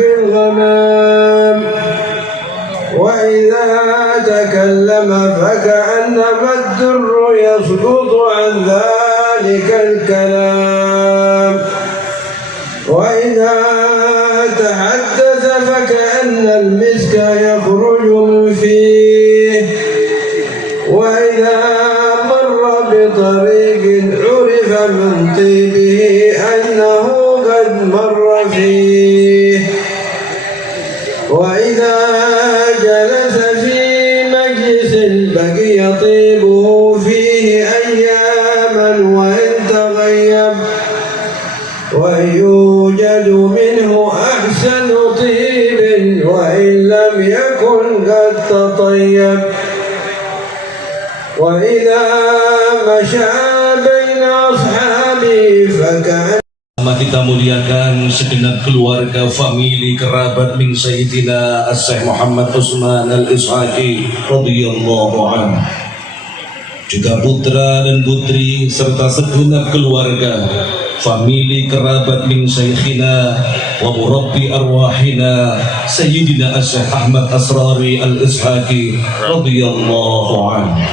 في الغمام وإذا تكلم فكأنما الدر يسقط عن ذلك الكلام وإذا تحدث فكأن المسك يخرج من فيه وإذا مر بطريق عرف من طيبه أنه قد مر فيه وإذا جلس في مجلس بقي طيبه فيه أياما وإن تغيب ويوجد منه أحسن طيب وإن لم يكن قد تطيب وإذا مشى بين أصحابه فكأن kita muliakan segenap keluarga, famili, kerabat min Sayyidina As-Syekh Muhammad Utsman Al-Ishaqi radhiyallahu anhu, juga putra dan putri serta segenap keluarga, famili, kerabat min Syekhina wa murabbi arwahina Sayyidina As-Syekh Ahmad Asrari Al-Ishaqi radhiyallahu anhu.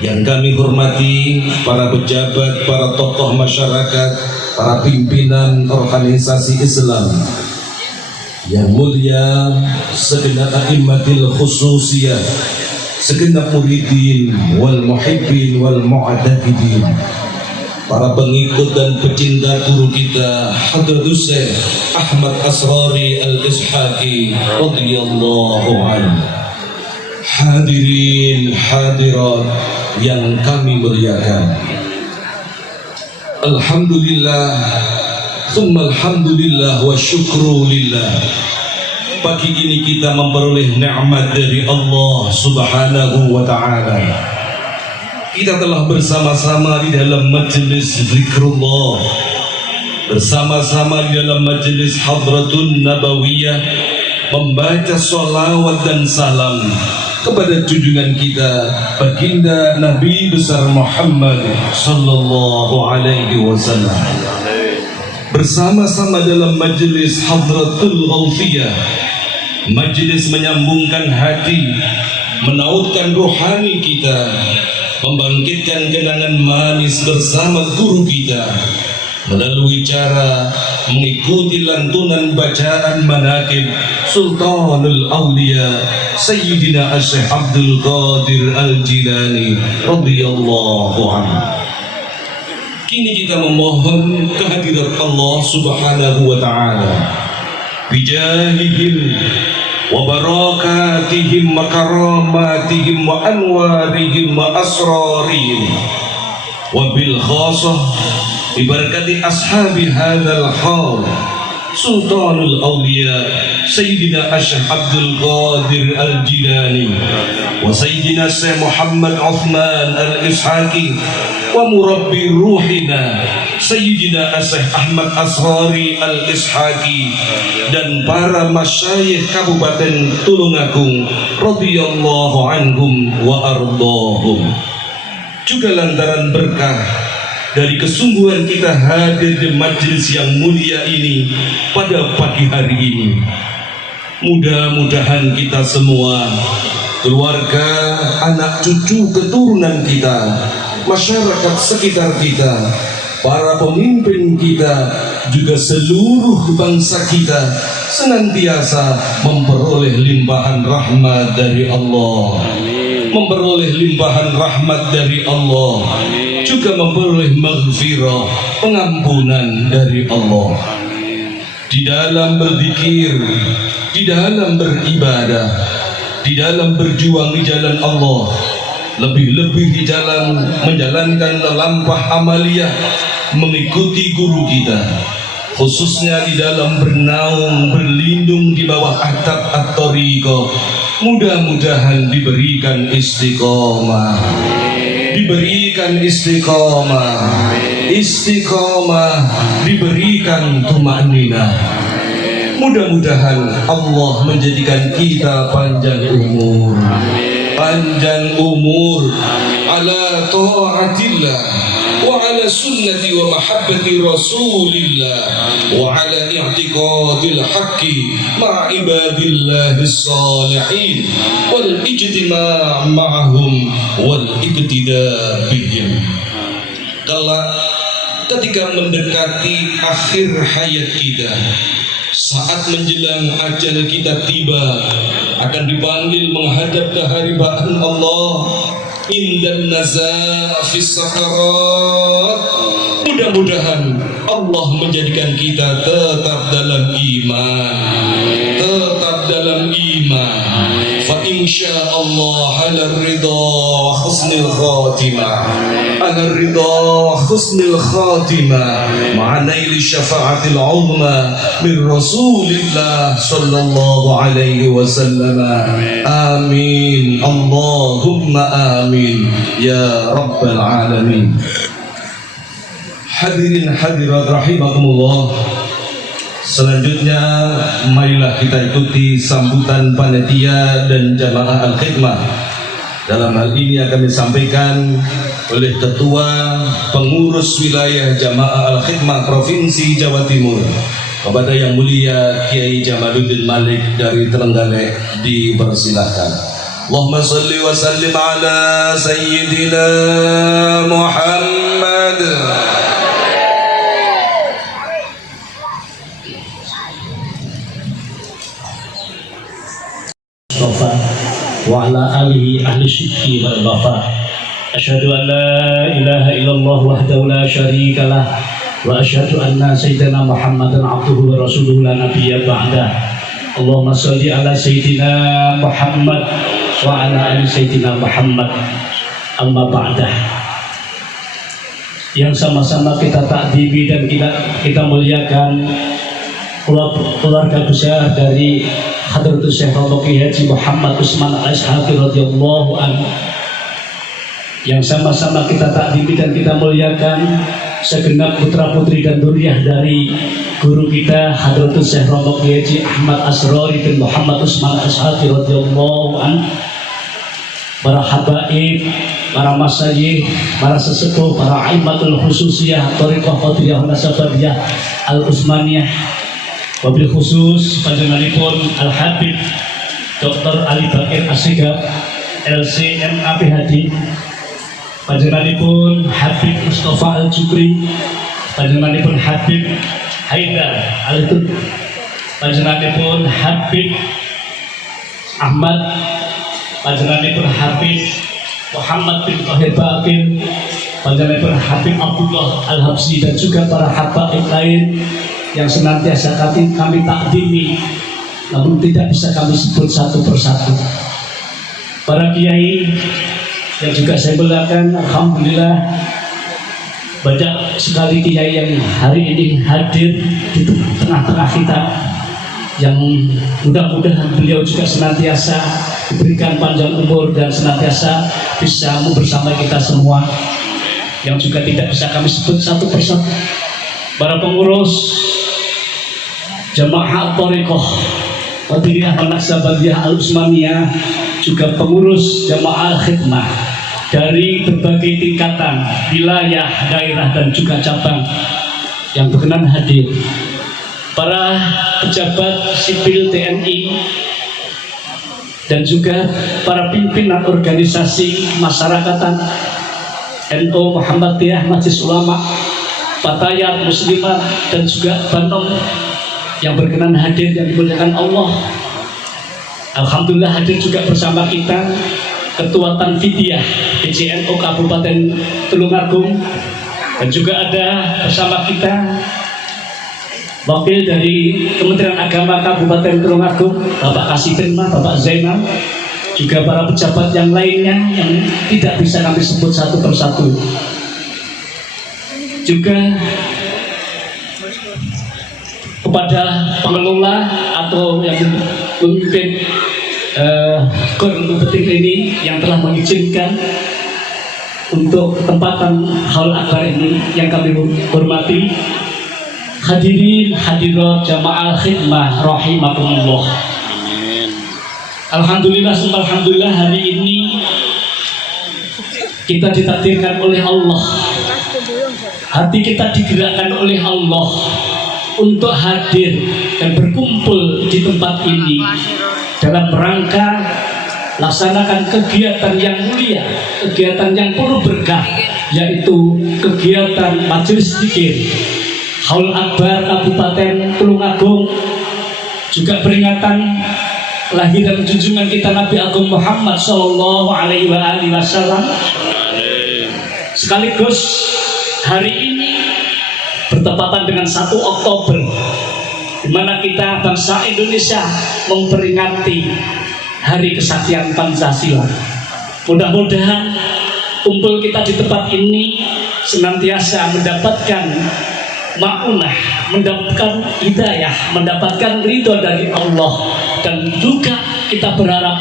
Yang kami hormati para pejabat, para tokoh masyarakat, para pimpinan organisasi Islam, yang mulia segenap a'immatil khususiyah, segenap muridin wal muhibbin wal mu'addadidin, para pengikut dan pecinta guru kita Hadratus Syekh Ahmad Asrari Al-Ishaqi radhiyallahu anhu, hadirin hadirat yang kami muliakan. Alhamdulillah, tsumma alhamdulillah wa syukru lillah. Pagi ini kita memperoleh nikmat dari Allah Subhanahu wa ta'ala. Kita telah bersama-sama di dalam majelis zikrullah, bersama-sama di dalam majelis Hadratun Nabawiyah, membaca sholawat dan salam kepada junjungan kita baginda Nabi besar Muhammad sallallahu alaihi wasallam. Bersama-sama dalam majelis Hadratul Ghaufiyah, majelis menyambungkan hati, menautkan rohani kita, membangkitkan kenangan manis bersama guru kita melalui cara mengikuti lantunan bacaan manaqib Sultanul Awliya Sayyidina Syekh Abdul Qadir Al-Jilani radhiyallahu anhu. Kini kita memohon kehadirat Allah Subhanahu wa ta'ala bijahihim wa barakatihim wa karamatihim wa anwarihim wa asrarihim wa bil khasah ibarakati ashabi hadzal haul Sultanul Awliya Sayyidina Syekh Abdul Qadir Al-Jilani wa Sayyidina Syekh Muhammad Utsman Al-Ishaqi wa murabbi ruhina Sayyidina Syekh Ahmad Asrari Al-Ishaqi dan para masyayikh Kabupaten Tulungagung radhiyallahu anhum wa ardhahum. Juga lantaran berkah dari kesungguhan kita hadir di majelis yang mulia ini pada pagi hari ini, mudah-mudahan kita semua, keluarga, anak cucu keturunan kita, masyarakat sekitar kita, para pemimpin kita, juga seluruh bangsa kita senantiasa memperoleh limpahan rahmat dari Allah, memperoleh limpahan rahmat dari Allah, juga memperoleh maghfirah, pengampunan dari Allah. Di dalam berzikir, di dalam beribadah, di dalam berjuang di jalan Allah, lebih-lebih di dalam menjalankan lelampah amaliyah mengikuti guru kita, khususnya di dalam bernaung, berlindung di bawah atap at-thariqah, mudah-mudahan diberikan istiqomah, diberikan istiqomah, istiqomah, diberikan tuma'ninah. Mudah-mudahan Allah menjadikan kita panjang umur, panjang umur ala ta'atillah, وعلى سنة ومحبة رسول الله وعلى اعتقاد الحق مع عباد الله الصالحين والاجتماع معهم والاقتداء بهم. Ketika mendekati akhir hayat kita, saat menjelang ajal kita tiba, akan dipanggil menghadap keharibaan Allah, indan nazaa fis sakarat. Mudah-mudahan Allah menjadikan kita tetap dalam iman, tetap dalam iman. Fa insyaallah ala ridha husnil khatimah, ala ridha husnil khatimah ma'a nail syafa'atil 'uzma min Rasulillah sallallahu alaihi wasallam. Amin. Allahumma amin ya rabbal alamin. Hadirin hadirat rahimakumullah. Selanjutnya marilah kita ikuti sambutan panitia dan jamaah al-khidmah. Dalam hal ini akan disampaikan oleh Ketua Pengurus Wilayah Jamaah Al-Khidmah Provinsi Jawa Timur, kepada Yang Mulia Kiai Jamaluddin Malik dari Trenggalek, dipersilahkan. Allahumma salli wa sallim ala Sayyidina Muhammad. Wa ala alihi ahli syidqi wal wafa. Asyhadu an la ilaha illallah wahdahu la syarika lah wa asyhadu anna sayyidina Muhammadan abduhu wa rasuluhu la nabiyya ba'dah. Allahumma shalli ala sayyidina Muhammad wa ala ali sayyidina Muhammad. Amma ba'dah. Yang sama-sama kita takdimi dan kita muliakan keluarga besar dari Hadratus Syekh Romo Kiai Haji Muhammad Usman Al-Ashhabi radhiyallahu anhu, yang sama-sama kita takdimi dan kita muliakan segenap putra putri dan dzurriyyah dari guru kita Hadratus Syekh Romo Kiai Haji Ahmad Asrori bin Muhammad Usman Al-Ashhabi radhiyallahu anhu, para habaib, para masyayikh, para sesepuh, para aimatul khususiyah thariqah qadiriyah nasabiyah al-Utsmaniyah. Wabil khusus panjenenganipun Al-Habib Dr. Ali Bakir Asegaf LCMA PhD, panjenenganipun Habib Mustafa Al-Jukri, panjenenganipun Habib Haidar Al-Tub, panjenenganipun Habib Ahmad, panjenenganipun Habib Muhammad bin Tahir Bakir, panjenenganipun Habib Abdullah Al-Habsi, dan juga para habaib lain yang senantiasa kami takdimi, namun tidak bisa kami sebut satu persatu. Para kiai yang juga saya muliakan, alhamdulillah banyak sekali kiai yang hari ini hadir di tengah-tengah kita, yang mudah-mudahan beliau juga senantiasa diberikan panjang umur dan senantiasa bisa bersama kita semua, yang juga tidak bisa kami sebut satu persatu. Para pengurus Jamaah Thariqah Qadiriyah Nasabiyah Al-Utsmaniyah, juga pengurus Jamaah Al-Khidmah dari berbagai tingkatan, wilayah, daerah, dan juga cabang yang berkenan hadir. Para pejabat sipil TNI dan juga para pimpinan organisasi masyarakatan NU Muhammadiyah, Majelis Ulama, Fatayat Muslimat, dan juga Banom yang berkenan hadir yang dimuliakan Allah. Alhamdulillah hadir juga bersama kita Ketua Tanfidiyah PCNU Kabupaten Tulungagung, dan juga ada bersama kita wakil dari Kementerian Agama Kabupaten Tulungagung, Bapak Kasifirma, Bapak Zainal, juga para pejabat yang lainnya yang tidak bisa kami sebut satu persatu. Juga kepada pengelola atau yang memimpin KOR Bupati ini yang telah mengizinkan untuk ketempatan haul akbar ini, yang kami hormati. Hadirin hadirat Jamaah Khidmah rahimakumullah. Alhamdulillah, alhamdulillah, hari ini kita ditakdirkan oleh Allah hati kita digerakkan oleh Allah untuk hadir dan berkumpul di tempat ini dalam rangka laksanakan kegiatan yang mulia, kegiatan yang penuh berkah, yaitu kegiatan Majelis Zikir Haul Akbar Kabupaten Tulungagung, juga peringatan kelahiran junjungan kita Nabi Agung Muhammad Sallallahu Alaihi Wasallam. Sekaligus hari ini bertepatan dengan 1 Oktober, di mana kita bangsa Indonesia memperingati Hari Kesaktian Pancasila. Mudah-mudahan kumpul kita di tempat ini senantiasa mendapatkan ma'unah, mendapatkan hidayah, mendapatkan ridho dari Allah, dan juga kita berharap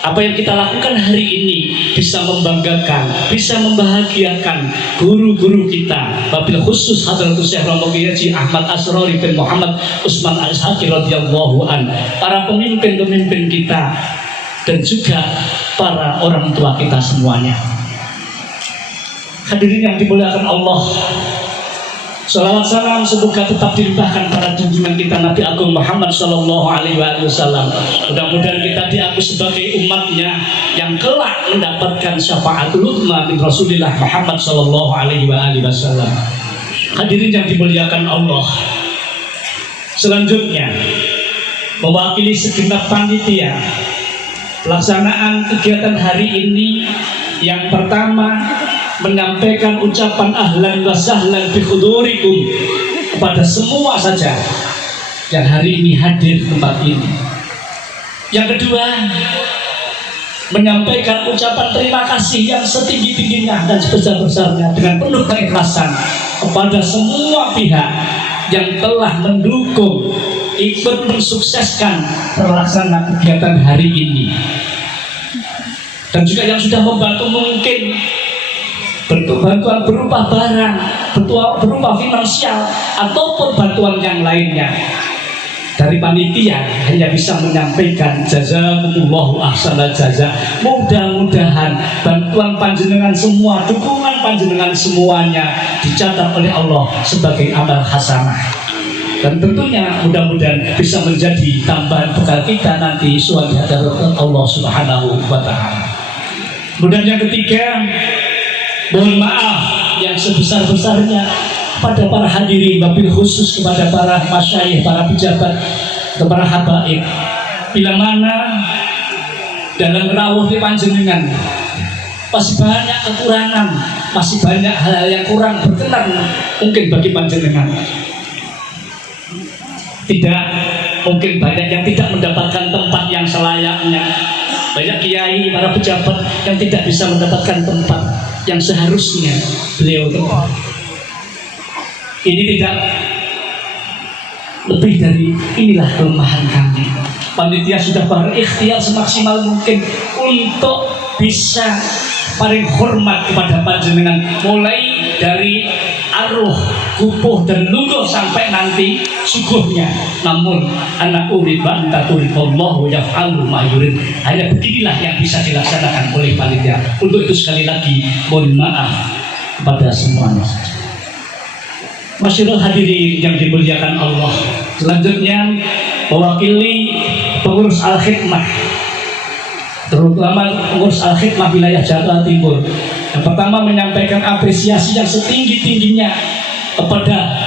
apa yang kita lakukan hari ini bisa membanggakan, bisa membahagiakan guru-guru kita, wabil khusus Hadratus Syekh Romo Kiai Haji Ahmad Asrori bin Muhammad Utsman Al-Syaqi radhiyallahu an, para pemimpin-pemimpin kita, dan juga para orang tua kita semuanya. Hadirin yang dimuliakan Allah, salawat salam semoga tetap dilimpahkan pada junjungan kita Nabi Agung Muhammad Sallallahu Alaihi Wasallam. Mudah-mudahan kita diakui sebagai umatnya yang kelak mendapatkan syafaatul uzma min Rasulillah Muhammad Sallallahu Alaihi Wasallam. Hadirin yang dimuliakan Allah, selanjutnya mewakili segenap panitia pelaksanaan kegiatan hari ini, yang pertama menyampaikan ucapan ahlan wa sahlan bi hudurikum kepada semua saja yang hari ini hadir di tempat ini. Yang kedua, menyampaikan ucapan terima kasih yang setinggi-tingginya dan sebesar-besarnya dengan penuh keikhlasan kepada semua pihak yang telah mendukung, ikut mensukseskan terlaksana kegiatan hari ini, dan juga yang sudah membantu, mungkin bentuk bantuan berupa barang, berupa finansial, ataupun bantuan yang lainnya. Dari panitia hanya bisa menyampaikan jazakumullahu ahsanal jaza. Mudah-mudahan bantuan panjenengan semua, dukungan panjenengan semuanya dicatat oleh Allah sebagai amal hasanah, dan tentunya mudah-mudahan bisa menjadi tambahan bekal kita nanti suatu hadapan Allah Subhanahu wa Ta'ala. Kemudian yang ketiga, mohon maaf yang sebesar-besarnya pada para hadirin, wabil khusus kepada para masyayikh, para pejabat, para habaib, bila mana dalam rawuh di panjenengan masih banyak kekurangan, masih banyak hal yang kurang berkenan mungkin bagi panjenengan. Tidak mungkin banyak yang tidak mendapatkan tempat yang selayaknya, banyak kiai, para pejabat yang tidak bisa mendapatkan tempat yang seharusnya beliau tempat. Ini tidak lebih dari inilah kelemahan kami. Panitia sudah berikhtiar semaksimal mungkin untuk bisa paling hormat kepada panjenengan, mulai dari aruh, kupuh dan lungguh sampai nanti suguhnya. Namun anak urid wa anta turid Allahu yaf'alu ma yurid. Hanya beginilah yang bisa dilaksanakan oleh panitia. Untuk itu sekali lagi mohon maaf kepada semuanya. Masyarul hadirin yang dimuliakan Allah, selanjutnya mewakili pengurus Al-Khidmah, terutama pengurus Al-Khidmah wilayah Jawa Timur, yang pertama menyampaikan apresiasi yang setinggi-tingginya kepada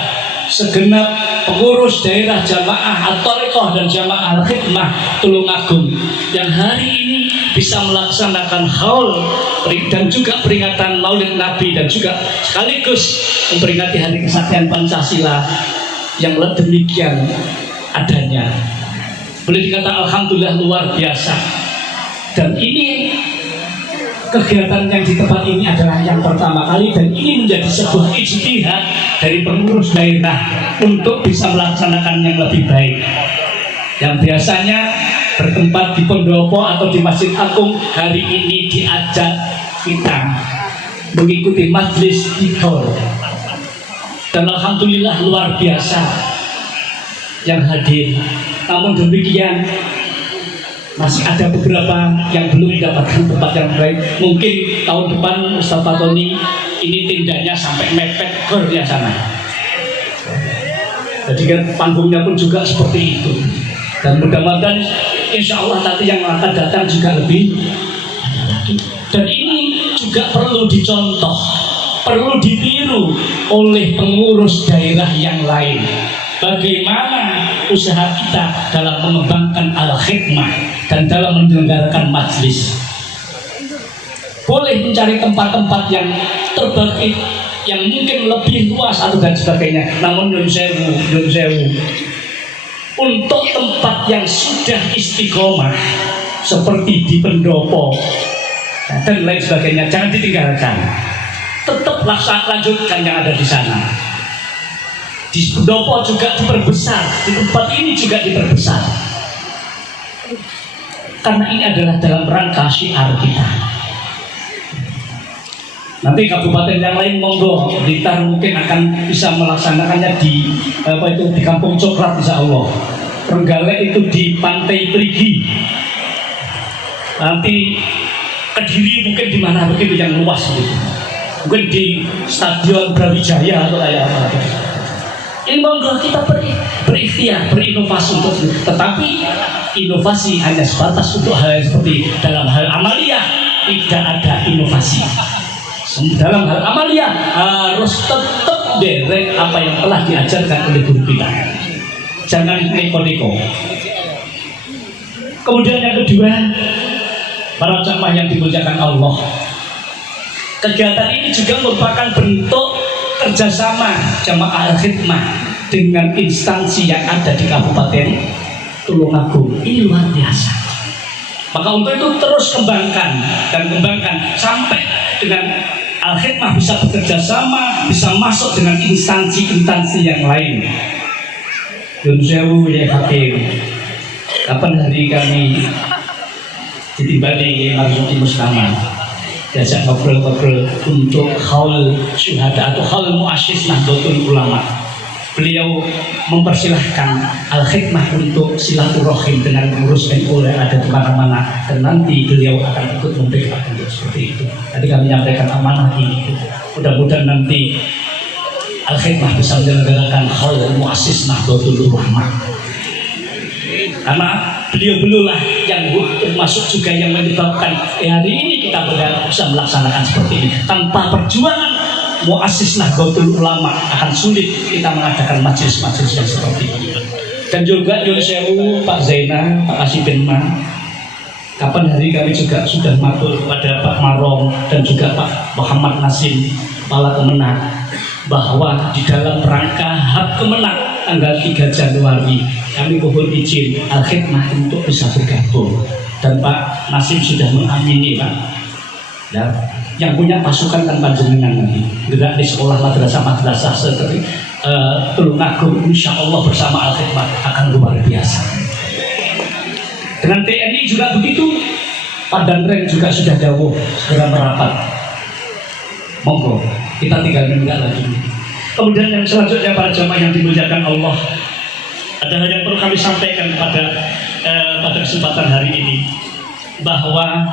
segenap pengurus daerah jamaah At-Thariqah dan jamaah Al-Khidmah Tulungagung yang hari ini bisa melaksanakan haul dan juga peringatan Maulid Nabi, dan juga sekaligus memperingati Hari Kesaktian Pancasila yang demikian adanya. Boleh dikatakan alhamdulillah luar biasa. Dan ini kegiatan yang di tempat ini adalah yang pertama kali, dan ini menjadi sebuah ijtihad dari pengurus daerah untuk bisa melaksanakan yang lebih baik. Yang biasanya bertempat di pendopo atau di Masjid Agung, hari ini diajak kita mengikuti majlis dikor, dan alhamdulillah luar biasa yang hadir. Namun demikian masih ada beberapa yang belum mendapatkan tempat yang baik. Mungkin tahun depan Ustaz Fatoni ini tendanya sampai mepet gor ya sana. Jadi kan panggungnya pun juga seperti itu. Dan mudah-mudahan insya Allah nanti yang akan datang juga lebih. Dan ini juga perlu dicontoh, perlu ditiru oleh pengurus daerah yang lain. Bagaimana usaha kita dalam mengembangkan al-khidmah dan dalam menyelenggarakan majlis. Boleh mencari tempat-tempat yang terbagi, yang mungkin lebih luas atau dan sebagainya. Namun nyun sewu, untuk tempat yang sudah istiqomah seperti di pendopo dan lain sebagainya, jangan ditinggalkan. Tetap lanjutkan yang ada di sana. Di pendopo juga diperbesar, di tempat ini juga diperbesar. Karena ini adalah dalam rangka syiar kita. Nanti kabupaten yang lain monggo, Blitar mungkin akan bisa melaksanakannya di di Kampung Coklat insya Allah. Trenggalek itu di Pantai Perigi. Nanti Kediri mungkin di mana begitu yang luas gitu. Mungkin di Stadion Brawijaya atau kayak apa. Ini monggo kita berikhtiar, berinovasi untuk itu. Tetapi inovasi hanya sebatas untuk hal seperti dalam hal amalia tidak ada inovasi. Dalam hal amalia harus tetap derek apa yang telah diajarkan oleh guru kita. Jangan neko-neko. Kemudian yang kedua, para jamaah yang dimuliakan Allah, kegiatan ini juga merupakan bentuk kerjasama jamaah al-khidmah dengan instansi yang ada di Kabupaten Tulungagung. Ini luar biasa. Maka untuk itu terus kembangkan sampai dengan Al-Khidmah bisa bekerja sama, bisa masuk dengan instansi-instansi yang lain. Yun sewu ya Hakim, kapan hari kami ditimbali Marzuki Mustama diajak ngobrol-ngobrol untuk haul syuhada atau haul muassis Nahdlatul Ulama. Beliau mempersilahkan Al-Khidmah untuk silaturahim dengan pengurus NU yang ada di mana-mana, dan nanti beliau akan ikut membackup untuk seperti itu. Tadi kami menyampaikan amanah ini. Mudah-mudahan nanti Al-Khidmah bisa menyelenggarakan haul muassis Nahdlatul Ulama. Karena beliau-beliaulah yang termasuk juga yang menyebabkan hari ini kita bisa melaksanakan seperti ini. Tanpa perjuangan muassis Nahdlatul Ulama akan sulit kita mengadakan majelis-majelis yang seperti ini. Dan juga Yun Sewu, Pak Zainal, Pak Kasibinma, kapan hari kami juga sudah matur kepada Pak Marom dan juga Pak Muhammad Nasim, Kepala Kemenang, bahwa di dalam rangka HAT Kemenang tanggal 3 Januari kami mohon izin Al-Khidmah untuk bisa bergabung, dan Pak Nasim sudah mengamini Pak. Ya, yang punya pasukan kan panjenengan nanti gerak di sekolah madrasah seperti Tulungagung, insya Allah bersama Al-Khidmah akan luar biasa. Dengan TNI juga begitu, Pak Danrem juga sudah jauh segera merapat. Monggo kita tinggal menunggu lagi. Kemudian yang selanjutnya para jamaah yang dimuliakan Allah, ada hal yang perlu kami sampaikan pada kesempatan hari ini, bahwa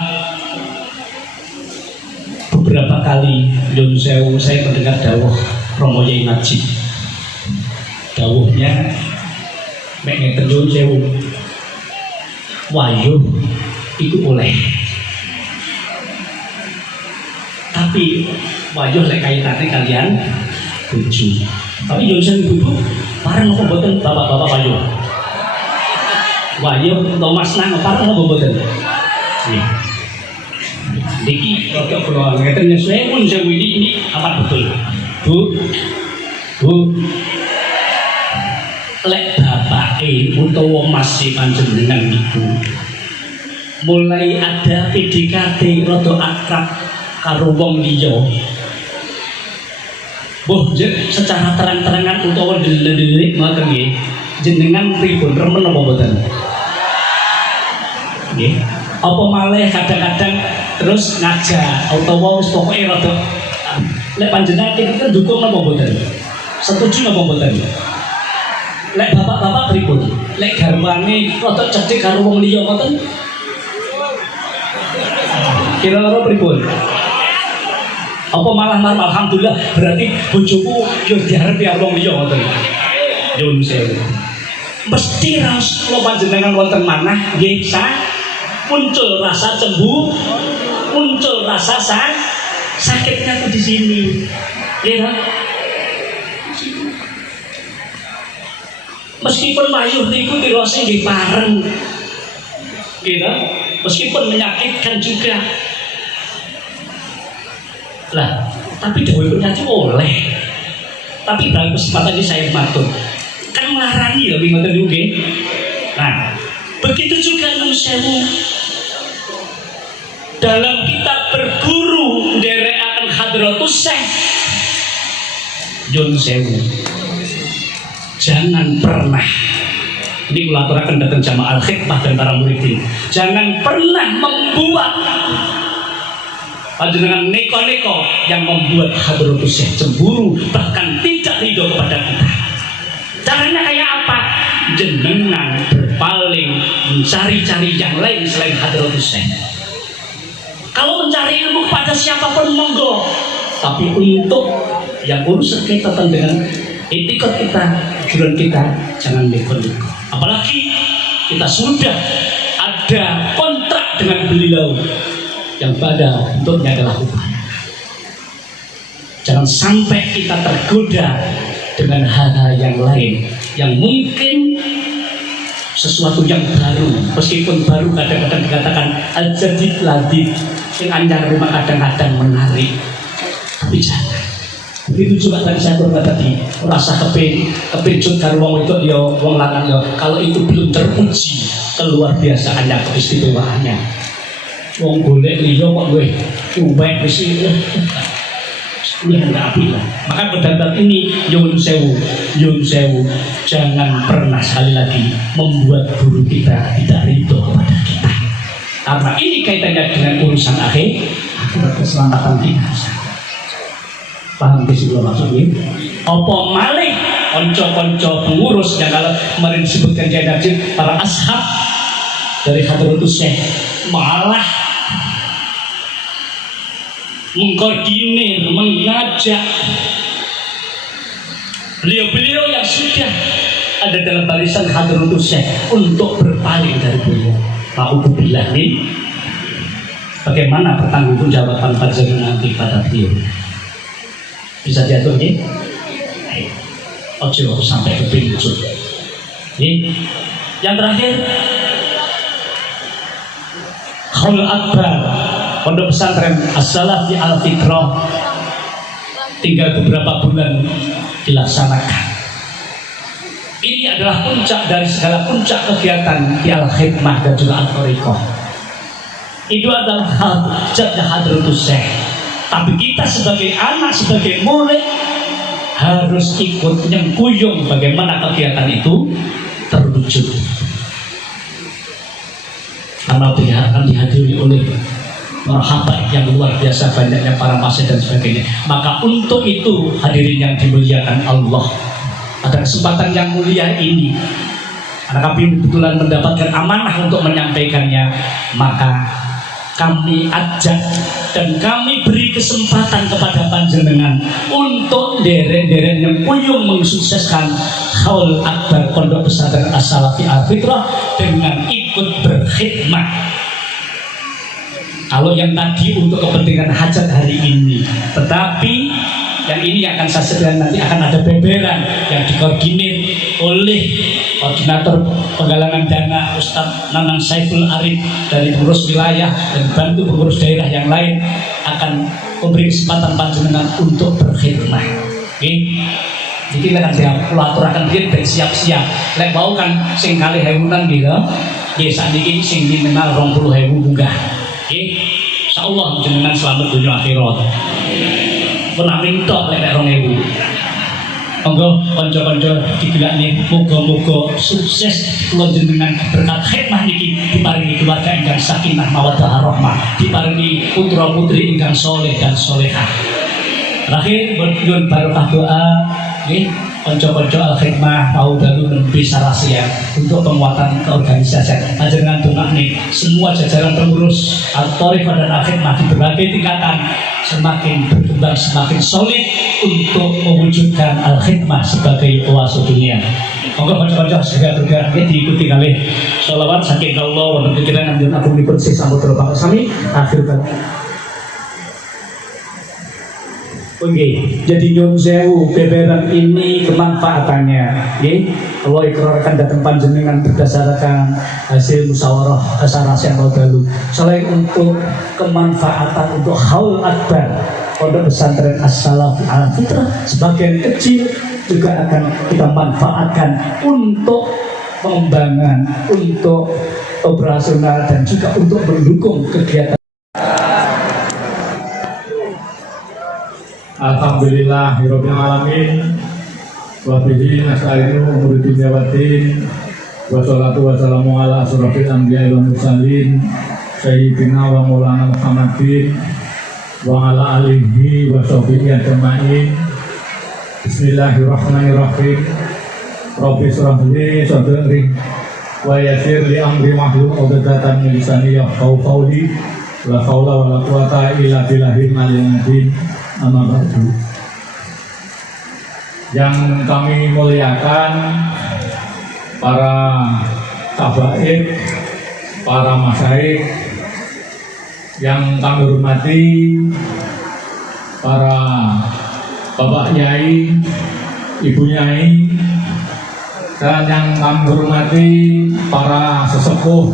beberapa kali Yun Sewu saya mendengar dawuh Romo Yai Najib. Dawuhnya ngeten Yun Sewu, wayuh itu boleh, tapi wayuh lek kaitannya kalian bojo. Tapi Yun Sewu ibu bareng apa mboten bapak-bapak wayuh? Wayuh Thomas nang bareng apa mboten? Nggih. Niki rada kula ngeten Yun Sewu ini amat betul. Bu, lek bapake utawa masih panjenengan ibu mulai ada PDKT rada akrab karo wong liya, boh secara terang-terangan utawa ndelik ngoten nggih, jenengan pripun remen apa mboten? Nggih. Apa malih kadang-kadang terus ngajak utawa wis pokoke rada lek panjenengan iki dukung apa mboten? Setuju apa mboten? Lek bapak-bapak pripun? Lek garwane rada cedhek karo wong liya ngoten? Kira-kira pripun? Apa malah alhamdulillah berarti bojoku yo diarepi wong liya ngoten. Nyuwun sewu. Mesti ras kula panjenengan wonten manah nggih muncul rasa cemburu, muncul rasa sakitnya tuh di sini. Ya. Meskipun mayuh niku dirose nggih pareng. Gitu. Meskipun menyakitkan juga. Lah, tapi dawuh nyati oleh. Tapi dalam kesempatan ini saya matur. Kan melarani ya ngoten niku nggih. Nah, begitu juga nun sewu. Dalam kita berguru nderekaken Hadratus Syekh Yun sewu. Jangan pernah, ini kula aturaken dhateng jamaah al-khidmah dan para muridin, jangan pernah membuat panjenengan neko-neko yang membuat Hadratus Syekh cemburu, bahkan tidak ridho kepada kita. Caranya kayak apa? Jenengan berpaling mencari-cari yang lain selain Hadratus Syekh. Kalau mencari ilmu pada siapapun monggo, tapi untuk yang urusan kita dengan etika kita, tujuan kita, jangan neko-neko. Apalagi kita sudah ada kontrak dengan beliau yang pada bentuknya adalah upah. Jangan sampai kita tergoda dengan hal-hal yang lain yang mungkin sesuatu yang baru, meskipun baru kadang-kadang dikatakan al-jadid ladid, yang anyar rumah kadang-kadang menarik, tapi jangan. Begitu juga tadi saya berkata tadi, rasa kepincut karo wong itu dia wong lanang ya, kalau itu belum teruji keluar biasaannya, keistimewaannya. Wong golek liya kok kowe cuwek wis iki. Ini hendak api lah. Maka pendapat ini Yun sewu, jangan pernah sekali lagi membuat guru kita tidak ridho kepada kita. Karena ini kaitannya dengan urusan akhirat keselamatan kita. Paham disebut maksudnya? Apa malih konco-konco pengurus yang kalau kemarin disebutkan Jadajin para ashab dari Hadratus Syekh malah mengkoordinir, mengajak beliau-beliau yang sudah ada dalam barisan Hadratus Syekh untuk berpaling dari beliau. Ma'udzubillah nih, bagaimana pertanggungjawaban panjenengan nanti pada beliau? Bisa diatur nih? Ojo sampai ke pintu. Yang terakhir, Haul Akbar Pondok Pesantren As-Salafi Al-Fitrah tinggal beberapa bulan dilaksanakan. Ini adalah puncak dari segala puncak kegiatan di Al-Khidmah dan juga Al-Thariqah. Itu adalah hajatnya Hadratus Syekh. Tapi kita sebagai anak, sebagai murid harus ikut nyengkuyung bagaimana kegiatan itu terwujud. Karena akan dihadiri oleh marhabat yang luar biasa banyaknya para masih dan sebagainya. Maka untuk itu hadirin yang dimuliakan Allah, pada kesempatan yang mulia ini, karena kami kebetulan mendapatkan amanah untuk menyampaikannya, maka kami ajak dan kami beri kesempatan kepada panjenengan untuk derek-derek yang puyung mensukseskan Haul Akbar Pondok Pesantren As-Salafi Al-Fitrah dengan ikut berkhidmat. Kalau yang tadi untuk kepentingan hajat hari ini, tetapi yang ini akan saya sediakan nanti akan ada beberan yang dikoordinir oleh koordinator penggalangan dana Ustadz Nanang Saiful Arif dari pengurus wilayah dan bantu pengurus daerah yang lain akan memberi kesempatan panjenengan untuk berkhidmat. Oke, jadi akan diaturakan dia dan siap-siap. Lek mau kan sing kali hewunan gitu, ya saat ini sing dikenal 20.000 bunga. Oke, insyaallah jenengan selamat dunia akhirat. Pernah minta lek 20.000. Monggo kanca-kanca digelakne muga-muga sukses kula jenengan berkat khidmah niki diparingi keluarga ingkang sakinah mawaddah rahmah, diparingi putra-putri ingkang saleh dan salehah. Terakhir nyuwun barokah doa nggih kanca-kanca al-khidmah mau dalu nembe sarasian untuk penguatan keorganisasian. Panjenengan dongakne semua jajaran pengurus al-thariqah dan al-khidmah di berbagai tingkatan semakin berkembang, semakin solid untuk mewujudkan al-khidmah sebagai oase dunia. Monggo kanca-kanca sedaya diikuti kalih sholawat saking Allah wonten pikiran anjeun agungipun sih sambut terus sami akhir kali. Oke, jadi nyun sewu beberan ini kemanfaatannya, ya. Allah ikrarkan datang panjenengan berdasarkan hasil musyawarah asarasi yang lalu. Selain untuk kemanfaatan untuk haul akbar pondok pesantren As-Salafi Al Fitrah, sebagian kecil juga akan kita manfaatkan untuk pengembangan, untuk operasional dan juga untuk mendukung kegiatan. Alhamdulillahirabbil alamin. Wa bihi nasta'inu umuri dunya waddin. Wassalatu wassalamu ala asyrofil anbiya'i wal mursalin sayyidina wa maulana Muhammadin wa ala alihi wa sahbihi ajma'in. Bismillahirrahmanirrahim. Rabbi shrah li sadri wa yassir li amri wahlul 'uqdatam min lisani yafqahu qawli. La haula wala quwata illa billahil aliyyil azim. Amma ba'du. Yang kami muliakan para habaib, para masyaikh, yang kami hormati para bapak nyai, ibu nyai, dan yang kami hormati para sesepuh,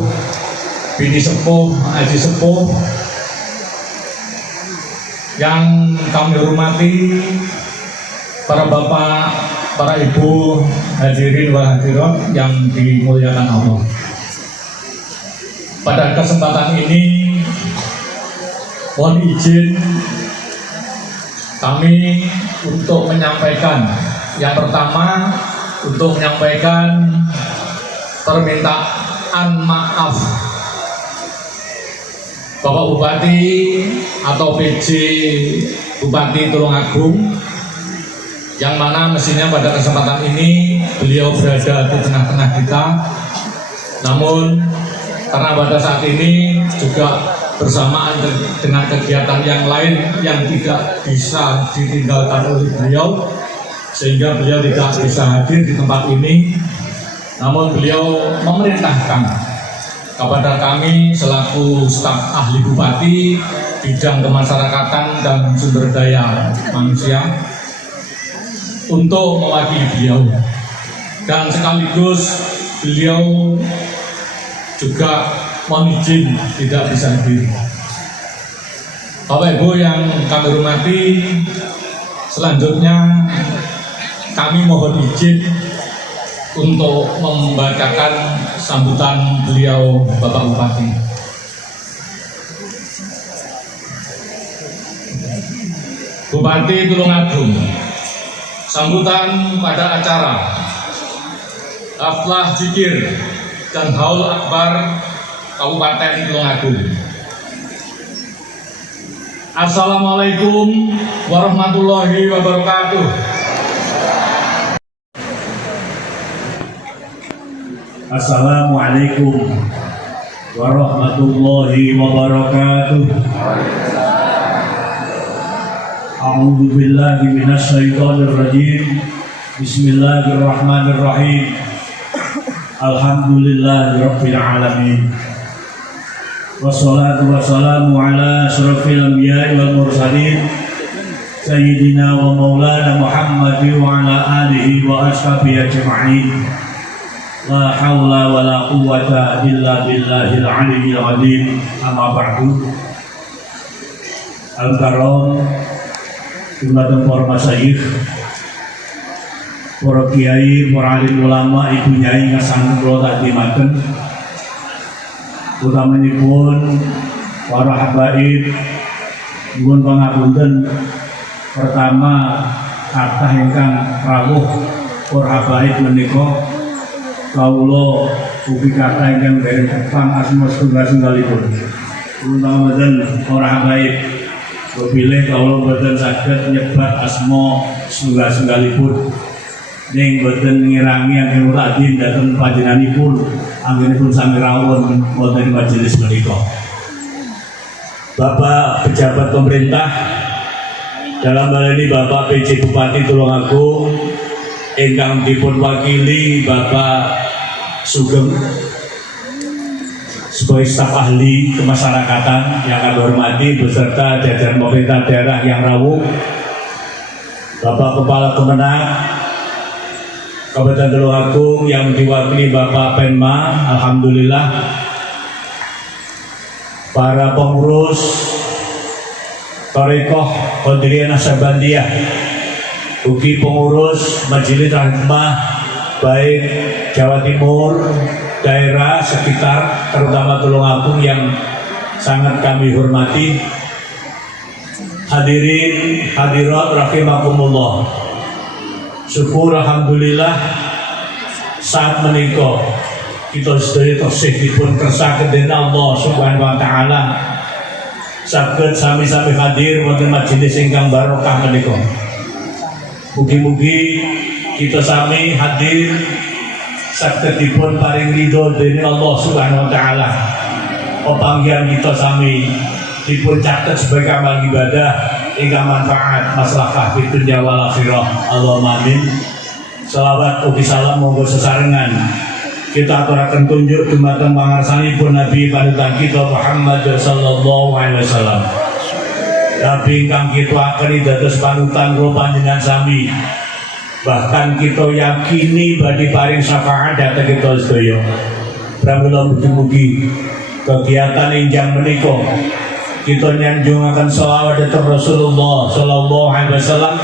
bini sepuh, aji sepuh, yang kami hormati para bapak, para ibu, hadirin wal hadirat yang dimuliakan Allah. Pada kesempatan ini mohon izin kami untuk menyampaikan, yang pertama untuk menyampaikan permintaan maaf Bapak Bupati atau PJ Bupati Tulungagung, yang mana mestinya pada kesempatan ini beliau berada di tengah-tengah kita, namun karena pada saat ini juga bersamaan dengan kegiatan yang lain yang tidak bisa ditinggalkan oleh beliau, sehingga beliau tidak bisa hadir di tempat ini, namun beliau memerintahkan kepada kami selaku staf ahli bupati bidang kemasyarakatan dan sumber daya manusia untuk mewakili beliau, dan sekaligus beliau juga mohon izin tidak bisa hadir. Bapak Ibu yang kami hormati, selanjutnya kami mohon izin untuk membacakan sambutan beliau Bapak Bupati. Bupati Tulungagung, sambutan pada acara Haflah Zikir dan Haul Akbar Kabupaten Tulungagung. Assalamualaikum warahmatullahi wabarakatuh. Assalamualaikum warahmatullahi wabarakatuh. A'udzu billahi minasyaitonir rajim. Bismillahirrahmanirrahim. Alhamdulillahirabbil alamin. Wassalatu wassalamu ala asyrofil anbiya'i wal mursalin sayyidina wa maulana Muhammadin wa ala alihi wa ashabihi ajma'in. La haula wa la quwwata illa billahil aliyyil azim. Amma ba'du. Al-karam jumlah para masyayikh, para kiai, para alim ulama, ibu nyai ngasan kula takdimaken, utamanipun para habaib, nyuwun pangapunten. Pertama kathah ingkang rawuh para habaib menika kawula ugi kathah ingkang dereng Jepang asma setunggal-tunggalipun. Untama mboten ora habaib, bilih kawula mboten saged nyebat asma setunggal-tunggalipun. Ning mboten ngirangi anggen radin dhateng panjenenganipun, anggenipun sami rawuh wonten majelis menika. Bapak pejabat pemerintah, dalam hal ini Bapak PJ Bupati Tulungagung ingkang dipun wakili Bapak Sugeng sebagai staf ahli kemasyarakatan yang kami hormati beserta jajaran pemerintah daerah yang rawuh, Bapak Kepala Kemenag Kabupaten Tulungagung yang diwakili Bapak Penma, alhamdulillah, para pengurus Torekoh Qadiriyah Naksabandiyah, ugi pengurus Majelis Rahmah baik Jawa Timur, daerah sekitar terutama Tulungagung yang sangat kami hormati, hadirin hadirat rahimakumullah. Syukur alhamdulillah saat menika kita sedaya taksih dipun kersakaken dening Allah Subhanahu wa taala saged sami-sami hadir wonten majelis ingkang barokah menika. Mugi-mugi kita sami hadir saged dipun paring ridho dening Allah Subhanahu wa taala. Pepanggihan kita sami dipun catet sebagai amal ibadah ingkang manfaat maslahah fid dunya wal akhirah. Allahumma amin. Selawat ugi salam monggo sesarengan kita aturaken tunjuk dumateng pangarsanipun Nabi panutan kita Muhammad sallallahu alaihi wasallam. Nabi ingkang kita akeni dados panutan kula panjenengan sami. Bahkan kita yakini badhe paring syafaat dhateng kita sedaya. Pramila mugi-mugi kegiatan injang menika kita nyanjungaken selawat dhateng Rasulullah sallallahu alaihi wasallam.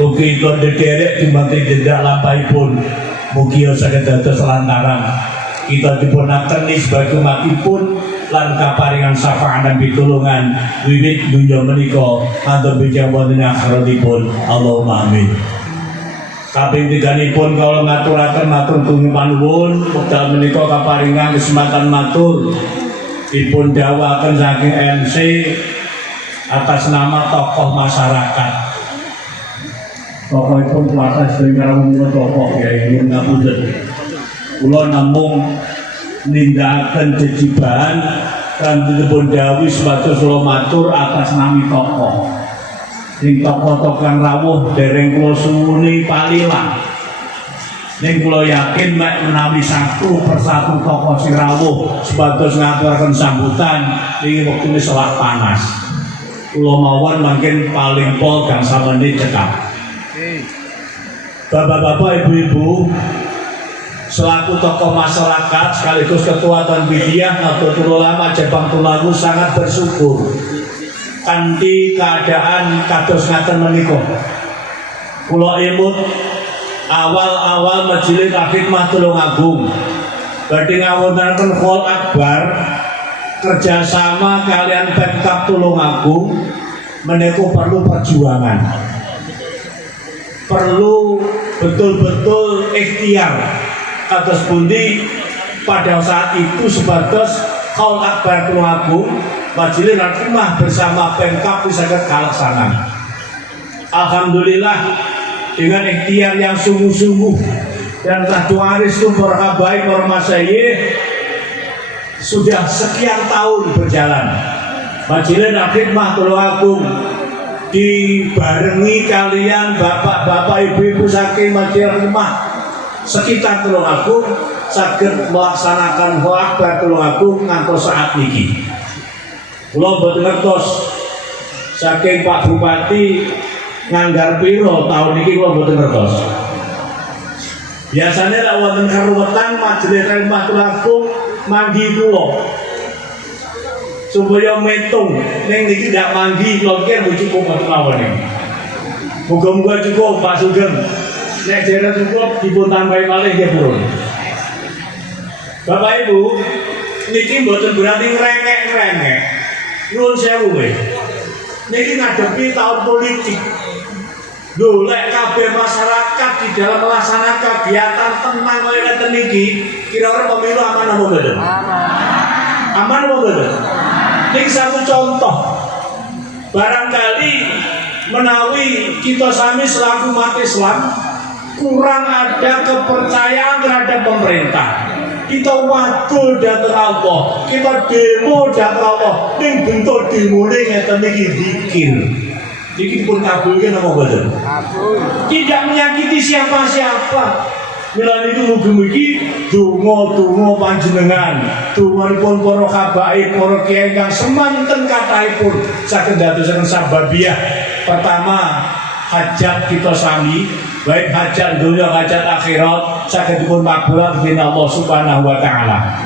Ugi kita dederek dumateng jendak lampahipun. Mugi saged dados lantaran kita dipunakeni sebagai umatipun lan kaparingan syafaat dan pitulungan wiwit dunya menika kanthi bijak wonten akhiratipun. Allahumma amin. Kaping tiganipun kawula ngaturaken matur panuwun wekdal menika kaparingan kesempatan matur dipun dawuhaken saking MC atas nama tokoh masyarakat. Tokohipun kuasa sehingga umum tokoh ya ini ngapunten. Kula namung nindakaken jejiban kan dipun dawuhi sebatas kula matur atas nami tokoh. Sing tokoh-tokoh kang rawuh dereng kula suwuni palilah. Ning kula yakin mek menawi satu persatu tokoh sing rawuh sebatas ngaturaken sambutan iki wektune selak panas. Kula mawon mungkin paling pol gangsal menit cekap. Bapak-bapak, ibu-ibu, selaku tokoh masyarakat sekaligus ketua Tanbidiyah Nahdlatul Ulama Jepang Tulungagung sangat bersyukur kanthi keadaan kados ngaten menika. Kula emut awal-awal Majelis Khidmah Tulungagung badhe ngawontenaken Khol Akbar kerjasama kalian Pemkab Tulungagung menika perlu perjuangan. Perlu betul-betul ikhtiar atas pundi pada saat itu sebatas Khol Akbar Tulungagung Majelis Rahmah bersama Pemkab bisa kalaksana. Alhamdulillah dengan ikhtiar yang sungguh-sungguh dan waris umur habaib masyayikh sudah sekian tahun berjalan. Majelis Rahmah Tulungagung dibarengi kalian bapak-bapak ibu-ibu saking Majelis Rahmah sekitar Tulungagung saged melaksanakan Khol Akbar Tulungagung ngantos saat niki. Kula mboten ngertos saking Pak Bupati nganggar piro tahun niki kula mboten ngertos. Biasanya lek wonten karuwetan Majelis Rahmah Tulungagung manggi kula supaya metung ning niki ndak manggi kula kira cukup mawon niki. Muga-muga cukup Pak Sugeng. Nek jere cukup dipun tambahi malih nggih purun. Bapak Ibu, niki mboten berarti ngrengek-ngrengek. Nuwun sewu nggih. Niki ngadepi tahun politik. Lho lek kabeh masyarakat di dalam melaksanakan kegiatan tenang kaya ngeten niki, kira-kira pemilu aman apa mboten? Aman apa mboten? Ini satu contoh. Barangkali menawi kita sami selaku umat Islam kurang ada kepercayaan terhadap pemerintah. Kita wadul datang Allah, kita demo datang Allah. Ning bentuk demo ini ngeten iki zikir. Niki pun kabulkan apa boten? Tidak menyakiti siapa-siapa. Mila itu mugi-mugi donga-donga panjenengan, donganipun para habaib, para kiai ingkang semanten kathahipun saged dadosaken sababiyah. Pertama, hajat kita sami, baik hajat dunia, hajat akhirat, saged dipun makbulah dening Allah Subhanahu wa taala.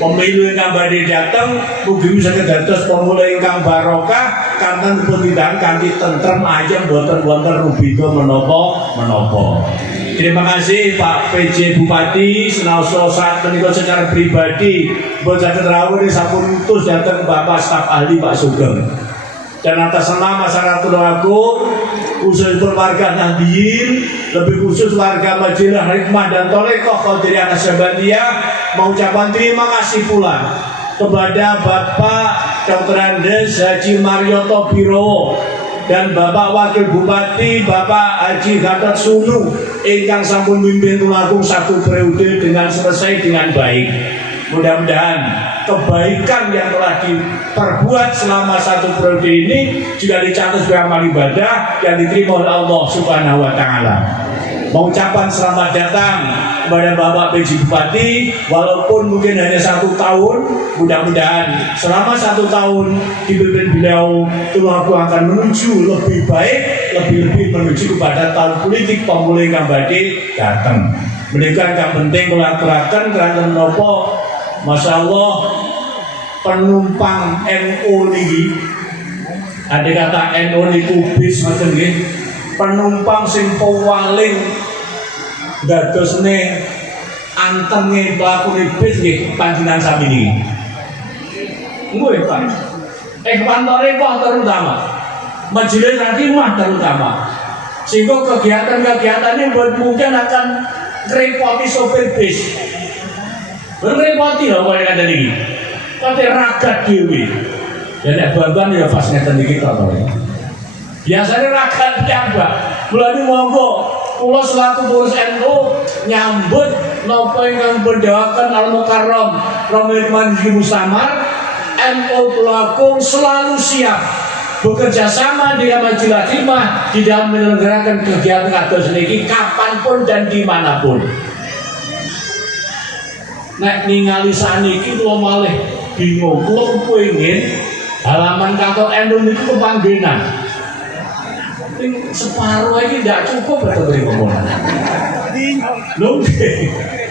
Pemilu ingkang badhe dateng mugi saged dados pemula ingkang barokah karena dipun tindakan kanthi tentrem ayem boten wonten rubida menapa. Terima kasih Pak PJ Bupati senaosa saat menika secara pribadi boten saged rawuh sampun utus dateng Bapak staf ahli Pak Sugeng. Dan atas nama masyarakat Tulungagung, khususnya warga Nahdliyin, lebih khusus warga Majelis Hikmah dan Thorekoh Qadiriyah Nasyabandiyah, mengucapkan terima kasih pula kepada Bapak Dr. Andes Haji Marioto Birowo dan Bapak Wakil Bupati Bapak Haji Gatot Sunu ingkang sampun mimpin Tulungagung satu periode dengan selesai dengan baik. Mudah-mudahan kebaikan yang telah diperbuat selama satu periode ini juga dicatat sebagai amal ibadah yang diterima oleh Allah Subhanahu wa taala. Mengucapkan selamat datang kepada Bapak PJ Bupati, walaupun mungkin hanya 1 tahun, mudah-mudahan selama 1 tahun dipimpin beliau Tulungagung akan menuju lebih baik, lebih menuju kepada tahun politik pemulih yang badhe datang. Menika yang penting kula aturaken karena menapa Masya Allah penumpang NU niki, ada kata NU niku bis ngoten nggih, penumpang sing paling dadosne antenge pelaku bis nggih panjenengan sami niki. Nggih Pak. Kantore kok terutama. Majelis Hikmah terutama. Sehingga kegiatan-kegiatan ini mungkin akan ngrepoti sopir bis. Berrepoti lho kaya ngeten iki. Kate ragat dhewe. Ya nek baban ya pas ngeten iki to. Biasane ragat piyambak. Mulane monggo kula selaku pengurus NU nyambut napa ingkang bendhawaken Al Mukarram Romi Manji Mustamar, NU Tulungagung selalu siap bekerja sama dengan Majelis Hikmah di dalam menyelenggarakan kegiatan kados niki kapanpun dan dimanapun. Nek ningali saniki kula malih bingung, kula kepengin halaman kantor NU niku kepanggenan. Ning separuh iki ndak cukup betul beri pembangunan. Lho,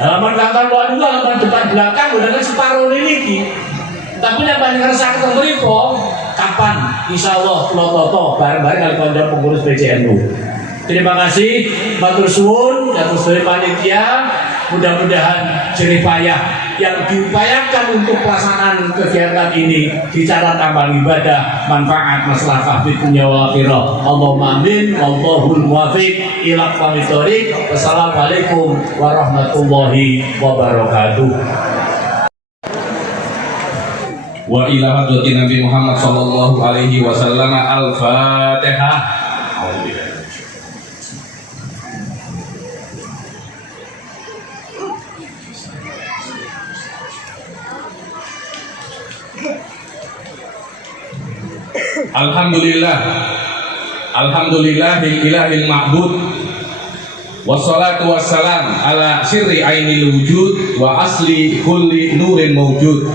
halaman kantor NU itu halaman depan belakang udah separuh niki. Tapi nek panjenengan sakit mriku, kapan insyaallah kula toto bareng-bareng kali kanca pengurus PCNU. Terima kasih, matur suwun, atur sedaya panitia. Mudah-mudahan jerih payah yang diupayakan untuk pelaksanaan kegiatan ini dicatat amal ibadah, manfaat, maslahah fid dunya wal akhirah. Allahumma amin. Wallahul muwaffiq ila aqwamit thoriq. Wassalamualaikum warahmatullahi wabarakatuh. Wa ila hadratin Nabi Muhammad sallallahu alaihi wasallam. Al-Fatihah. Alhamdulillahil ilahil ma'bud, wassalatu wassalam ala sirri ainil wujud wa asli kulli nurin mawjud,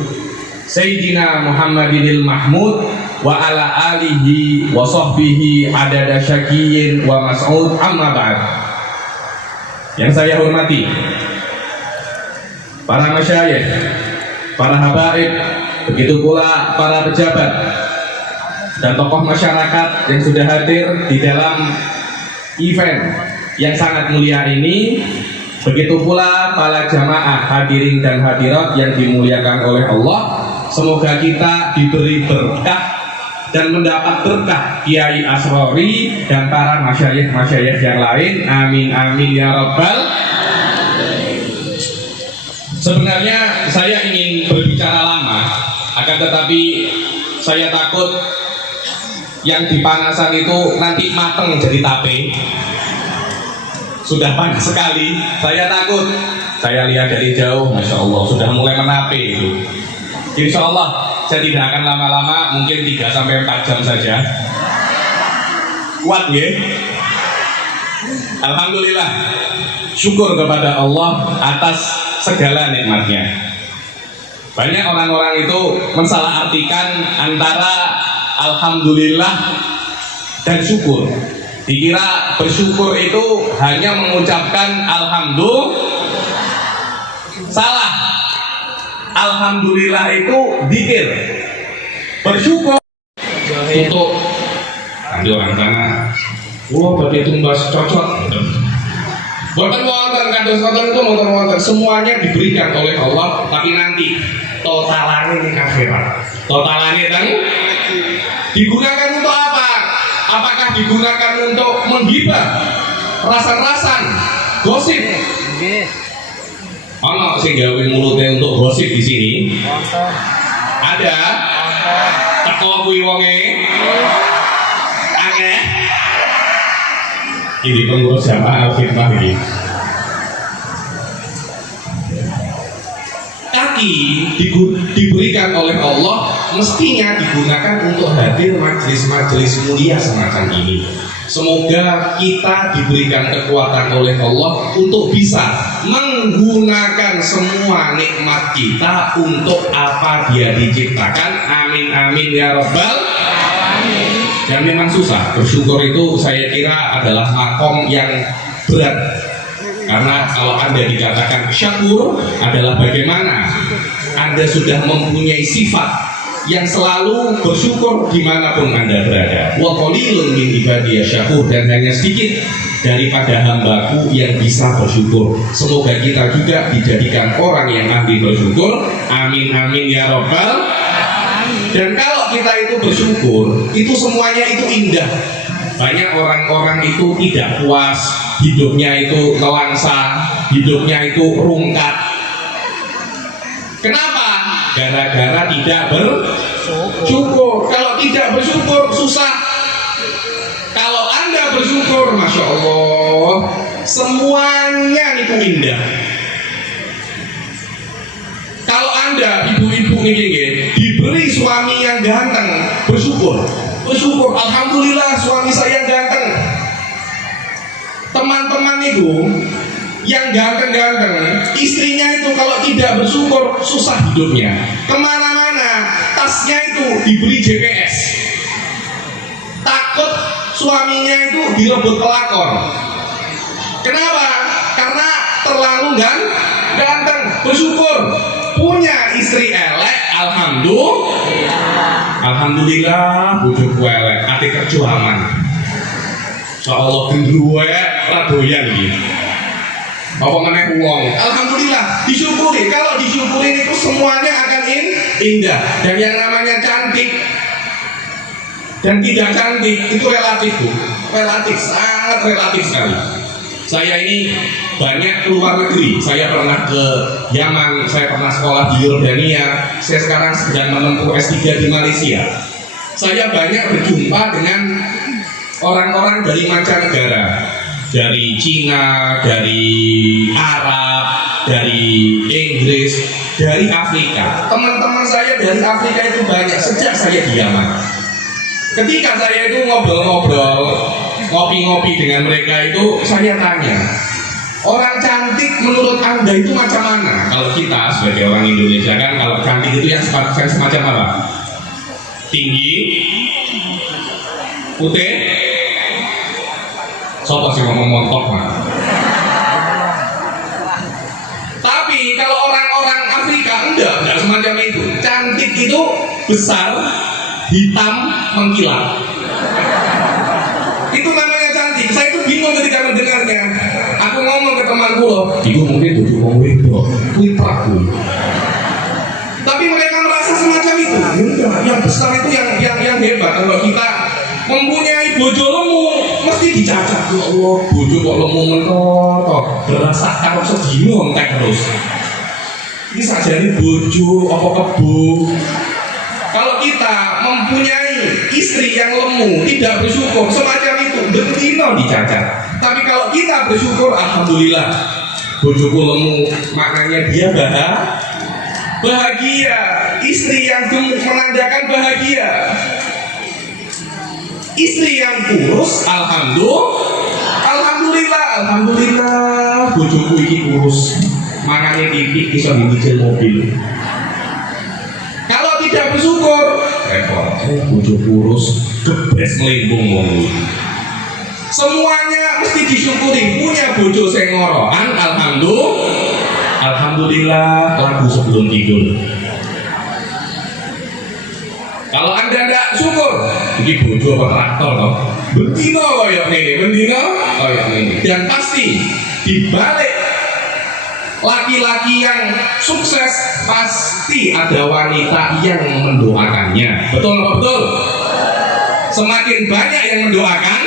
Sayyidina Muhammadinil Mahmud wa ala alihi wa sahbihi adada syakiyin wa mas'ud, amma ba'd. Yang saya hormati para masyayikh, para habaib, begitu pula para pejabat dan tokoh masyarakat yang sudah hadir di dalam event yang sangat mulia ini, begitu pula para jamaah hadirin dan hadirat yang dimuliakan oleh Allah. Semoga kita diberi berkah dan mendapat berkah Kiai Asrori dan para masyayikh yang lain. Amin amin ya rabbal. Sebenarnya saya ingin berbicara lama, akan tetapi saya takut yang dipanasan itu nanti mateng jadi tape. Sudah panas sekali, saya takut. Saya lihat dari jauh, Masya Allah, sudah mulai menape itu. Insya Allah saya tidak akan lama-lama, mungkin 3-4 jam saja. Kuat ya. Alhamdulillah. Syukur kepada Allah atas segala nikmatnya. Banyak orang-orang itu mensalahartikan antara alhamdulillah dan syukur. Dikira bersyukur itu hanya mengucapkan alhamdulillah. Salah. Alhamdulillah itu zikir. Bersyukur untuk nanti orang sana. Wah, berarti itu bahas cocok. Boten wonten kados wonten itu wonten semuanya diberikan oleh Allah, tapi nanti totalane ning akhirat. Totalane kan digunakan untuk apa? Apakah digunakan untuk menggibah, rasan-rasan, gosip? Nggih. Ana sing gawe mulute untuk gosip di sini? Ada. Teko kuwi wonge. Akeh. Ini pengurus jamaah al-khidmah ini. Kaki diberikan oleh Allah mestinya digunakan untuk hadir majelis-majelis mulia semacam ini. Semoga kita diberikan kekuatan oleh Allah untuk bisa menggunakan semua nikmat kita untuk apa dia diciptakan. Amin amin ya rabbal alamin. Dan memang susah. Bersyukur itu saya kira adalah makom yang berat. Karena kalau Anda dikatakan syakur adalah bagaimana Anda sudah mempunyai sifat yang selalu bersyukur dimanapun Anda berada. Wa qalilun min ibadiyah syakur, dan hanya sedikit daripada hambaku yang bisa bersyukur. Semoga kita juga dijadikan orang yang ahli bersyukur. Amin amin ya rabbal. Dan kalau kita itu bersyukur, itu semuanya itu indah. Banyak orang-orang itu tidak puas, hidupnya itu nelangsa, hidupnya itu rungkat. Kenapa? Gara-gara tidak bersyukur. Kalau tidak bersyukur susah. Kalau Anda bersyukur, Masya Allah, semuanya itu indah. Kalau Anda, ibu-ibu ini diberi suami yang ganteng, bersyukur. Bersyukur, alhamdulillah suami saya ganteng. Teman-teman itu yang ganteng-ganteng, istrinya itu kalau tidak bersyukur susah hidupnya. Kemana-mana tasnya itu diberi GPS. Takut suaminya itu direbut pelakor. Kenapa? Karena terlalu ganteng. Bersyukur. Punya istri elek, alhamdulillah bojoku elek, ati kerja aman. Insyaallah gendruwe radoyan iki. Apa meneh wong. Alhamdulillah, disyukuri. Kalau disyukuri itu semuanya akan indah. Dan yang namanya cantik dan tidak cantik itu relatif, Bu. Relatif, sangat relatif sekali. Saya ini banyak keluar negeri. Saya pernah ke Yaman, saya pernah sekolah di Yordania, saya sekarang sedang menempuh S3 di Malaysia. Saya banyak berjumpa dengan orang-orang dari mancanegara, dari Cina, dari Arab, dari Inggris, dari Afrika. Teman-teman saya dari Afrika itu banyak sejak saya di Yaman. Ketika saya itu ngobrol-ngobrol, ngopi-ngopi dengan mereka itu, saya tanya, orang cantik menurut Anda itu macam mana? Kalau kita sebagai orang Indonesia kan, kalau cantik itu yang semacam apa? Tinggi, putih, sopo sih ngomong montok mah. Tapi kalau orang-orang Afrika enggak semacam itu. Cantik itu besar, hitam, mengkilat. Itu namanya cantik. Saya itu bingung ketika mendengarnya. Aku ngomong ke temanku loh, itu mungkin tujuh wong wedok, putraku. Tapi mereka merasa semacam itu. Yang besar itu yang hebat. Kalau kita mempunyai bojo lemu, mesti dicacat. Ya Allah, bojo kok lemu mentok, berasa karo sedino entek terus. Ini sajane bojo apa kebo. Kalau kita mempunyai istri yang lemu, tidak bersyukur, semacam itu, bentino dicacat. Tapi kalau kita bersyukur, alhamdulillah, bojoku lemu, maknanya dia bahagia. Istri yang menandakan bahagia. Istri yang kurus, alhamdulillah, bojoku iki kurus, mangane titik bisa nyicil mobil. Kalau tidak bersyukur, repot. Bojo kurus, gebes melimbung wong. Semuanya mesti disyukuri. Punya bojo sing ngorokan, alhamdulillah, lagu sebelum tidur. Kalau Anda tidak syukur, ini bojo apa traktor toh? Bendino koyok ini. Dan pasti dibalik laki-laki yang sukses pasti ada wanita yang mendoakannya. Betul apa betul? Semakin banyak yang mendoakan,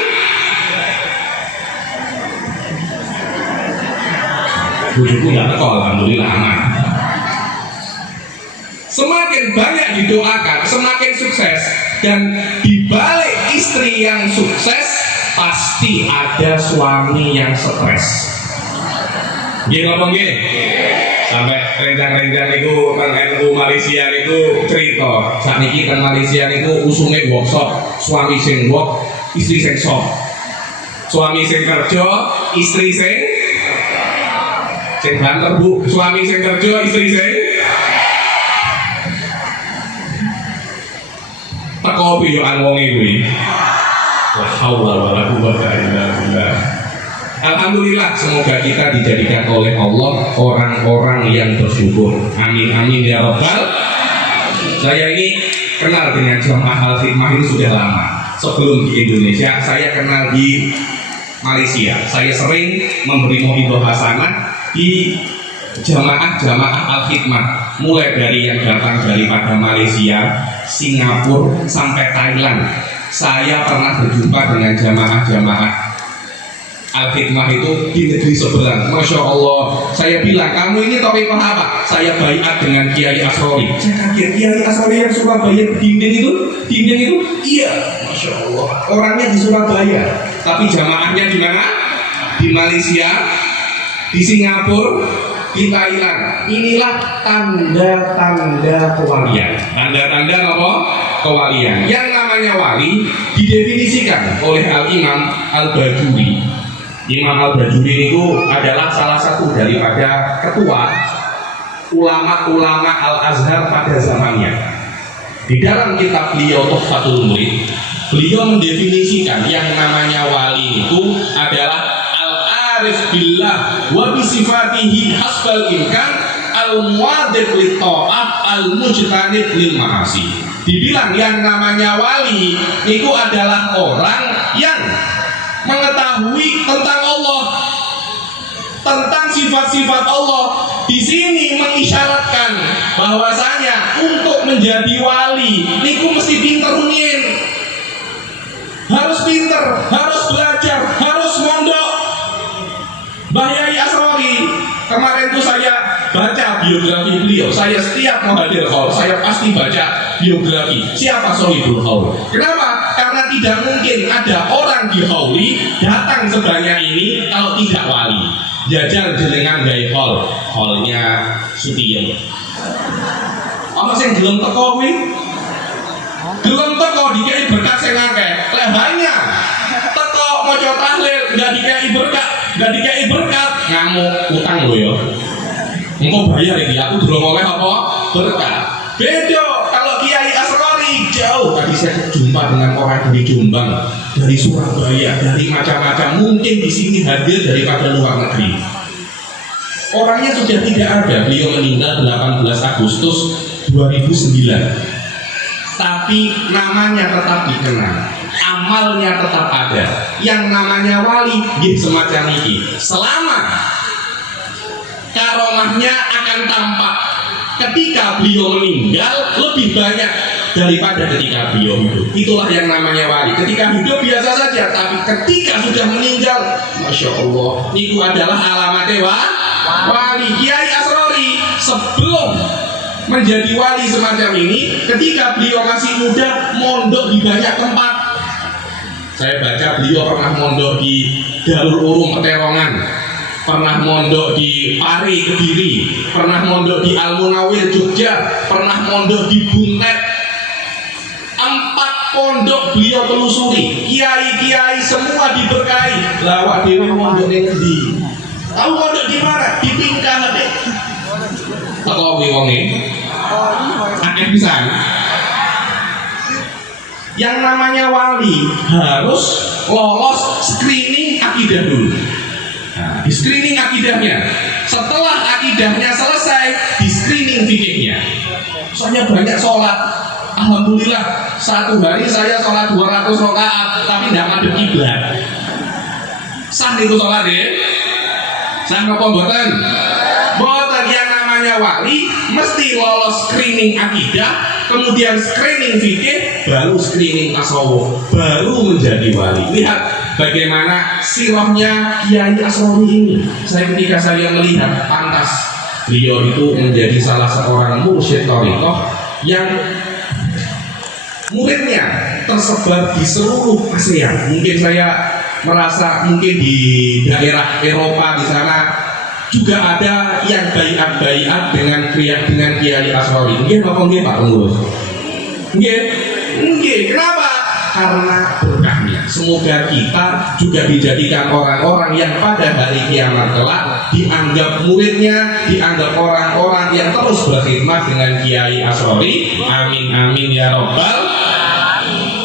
bojoku ya teko, alhamdulillah aman. Semakin banyak didoakan, semakin sukses. Dan dibalik istri yang sukses pasti ada suami yang stres. Gini ngomong gini, sampai rencang-rencang itu kan NU Malaysia itu cerita. Saat ini kan Malaysia itu usungnya workshop, suami sing work, istri sing shop. Suami sing kerja, istri sing banter bu. Suami sing kerja, istri sing teko piyokan wong iki. La haula wala quwwata illa billah. Alhamdulillah, semoga kita dijadikan oleh Allah orang-orang yang bersyukur. Amin amin ya rabbal. Saya ini kenal dengan Jamaah Al-Khidmah ini sudah lama. Sebelum di Indonesia, saya kenal di Malaysia. Saya sering memberi mau'idhah hasanah di jamaah Al-Khidmah, mulai dari yang datang daripada Malaysia, Singapura sampai Thailand. Saya pernah berjumpa dengan jamaah Al-Khidmah itu di negeri seberang. Masya Allah, saya bilang, kamu ini tauhifah apa? Saya baiat dengan Kiai Asrori. Saya kaget, Kiai Asrori yang Surabaya dinding itu? Iya, Masya Allah, orangnya di Surabaya, tapi jamaahnya di mana? Di Malaysia, di Singapura, di Thailand. Inilah tanda-tanda kewalian. Tanda-tanda apa? Kewalian. Yang namanya wali didefinisikan oleh Al-Imam Al-Bajuri. Imam Al-Bajuri itu adalah salah satu daripada ketua ulama-ulama Al-Azhar pada zamannya. Di dalam kitab beliau Tuhfatul Murid, beliau mendefinisikan yang namanya wali itu adalah al-arif billah wa bisifatihi hasbal imkan al-muwadid li ta'ah al-mujtanib lil ma'asi. Dibilang yang namanya wali itu adalah orang yang mengetahui tentang Allah, tentang sifat-sifat Allah. Di sini mengisyaratkan bahwasanya untuk menjadi wali niku mesti pinter rumiyin. Harus pinter, harus belajar, harus mondok. Mbah Yai Asrori, kemarin tuh saya baca biografi beliau. Saya setiap mau hadir haul, saya pasti baca biografi siapa Sohibul Haul. Kenapa? Karena tidak mungkin ada orang di hauli datang sebanyak ini kalau tidak wali. Jajal jenengan gaya haulnya Sutien. Apa sing gelem teko kuwi? Gelem teko dikai berkat sing akeh. Lek banyak teko maca tahlil enggak dikai berkat, ngamuk utang lho ya. Engko bayar iki, aku durung oleh apa? Berkat. Beda kalau Kiai Asrori jauh. Tadi saya jumpa dengan orang dari Jombang, dari Surabaya, dari macam-macam. Mungkin di sini hadir daripada luar negeri. Orangnya sudah tidak ada. Beliau meninggal 18 Agustus 2009. Tapi namanya tetap dikenal, amalnya tetap ada. Yang namanya wali, semacam ini. Selama karomahnya akan tampak ketika beliau meninggal lebih banyak daripada ketika beliau hidup. Itulah yang namanya wali. Ketika hidup biasa saja, tapi ketika sudah meninggal, Masya Allah, itu adalah alamat wali. Kiai Asrori sebelum menjadi wali semacam ini, ketika beliau masih muda, mondok di banyak tempat. Saya baca beliau pernah mondok di Darul Ulum Peterongan, pernah mondok di Pari Kediri, pernah mondok di Al Munawir Jogja, pernah mondok di Buntet. 4 pondok beliau telusuri, kiai-kiai semua diberkahi. Lawak dewi pondok yang di, tahu pondok di mana? Di Tingkah deh. Kalau wonge, akeh pisan. Yang namanya wali harus lolos screening akidah dulu. Nah, di screening akidahnya. Setelah akidahnya selesai, di screening fikihnya. Soalnya banyak sholat. Alhamdulillah, satu hari saya sholat 200 rakaat, tapi tidak madhep kiblat. Sah itu sholat ya? Sah apa mboten? Mboten. Yang namanya wali mesti lolos screening akidah, kemudian screening fikih, baru screening tasawuf, baru menjadi wali. Lihat bagaimana sirahnya Kiai Asrori ini. Ketika saya melihat, pantas beliau itu menjadi salah seorang mursyid thariqah yang muridnya tersebar di seluruh ASEAN. Mungkin saya merasa mungkin di daerah Eropa di sana juga ada yang baiat dengan Kiai Asrori. Nggih apa nggih Pak Pengurus? Nggih. Kenapa? Karena berkahnya. Semoga kita juga dijadikan orang-orang yang pada hari kiamat kelak dianggap muridnya, dianggap orang-orang yang terus berkhidmat dengan Kiai Asrori. Amin amin ya robbal.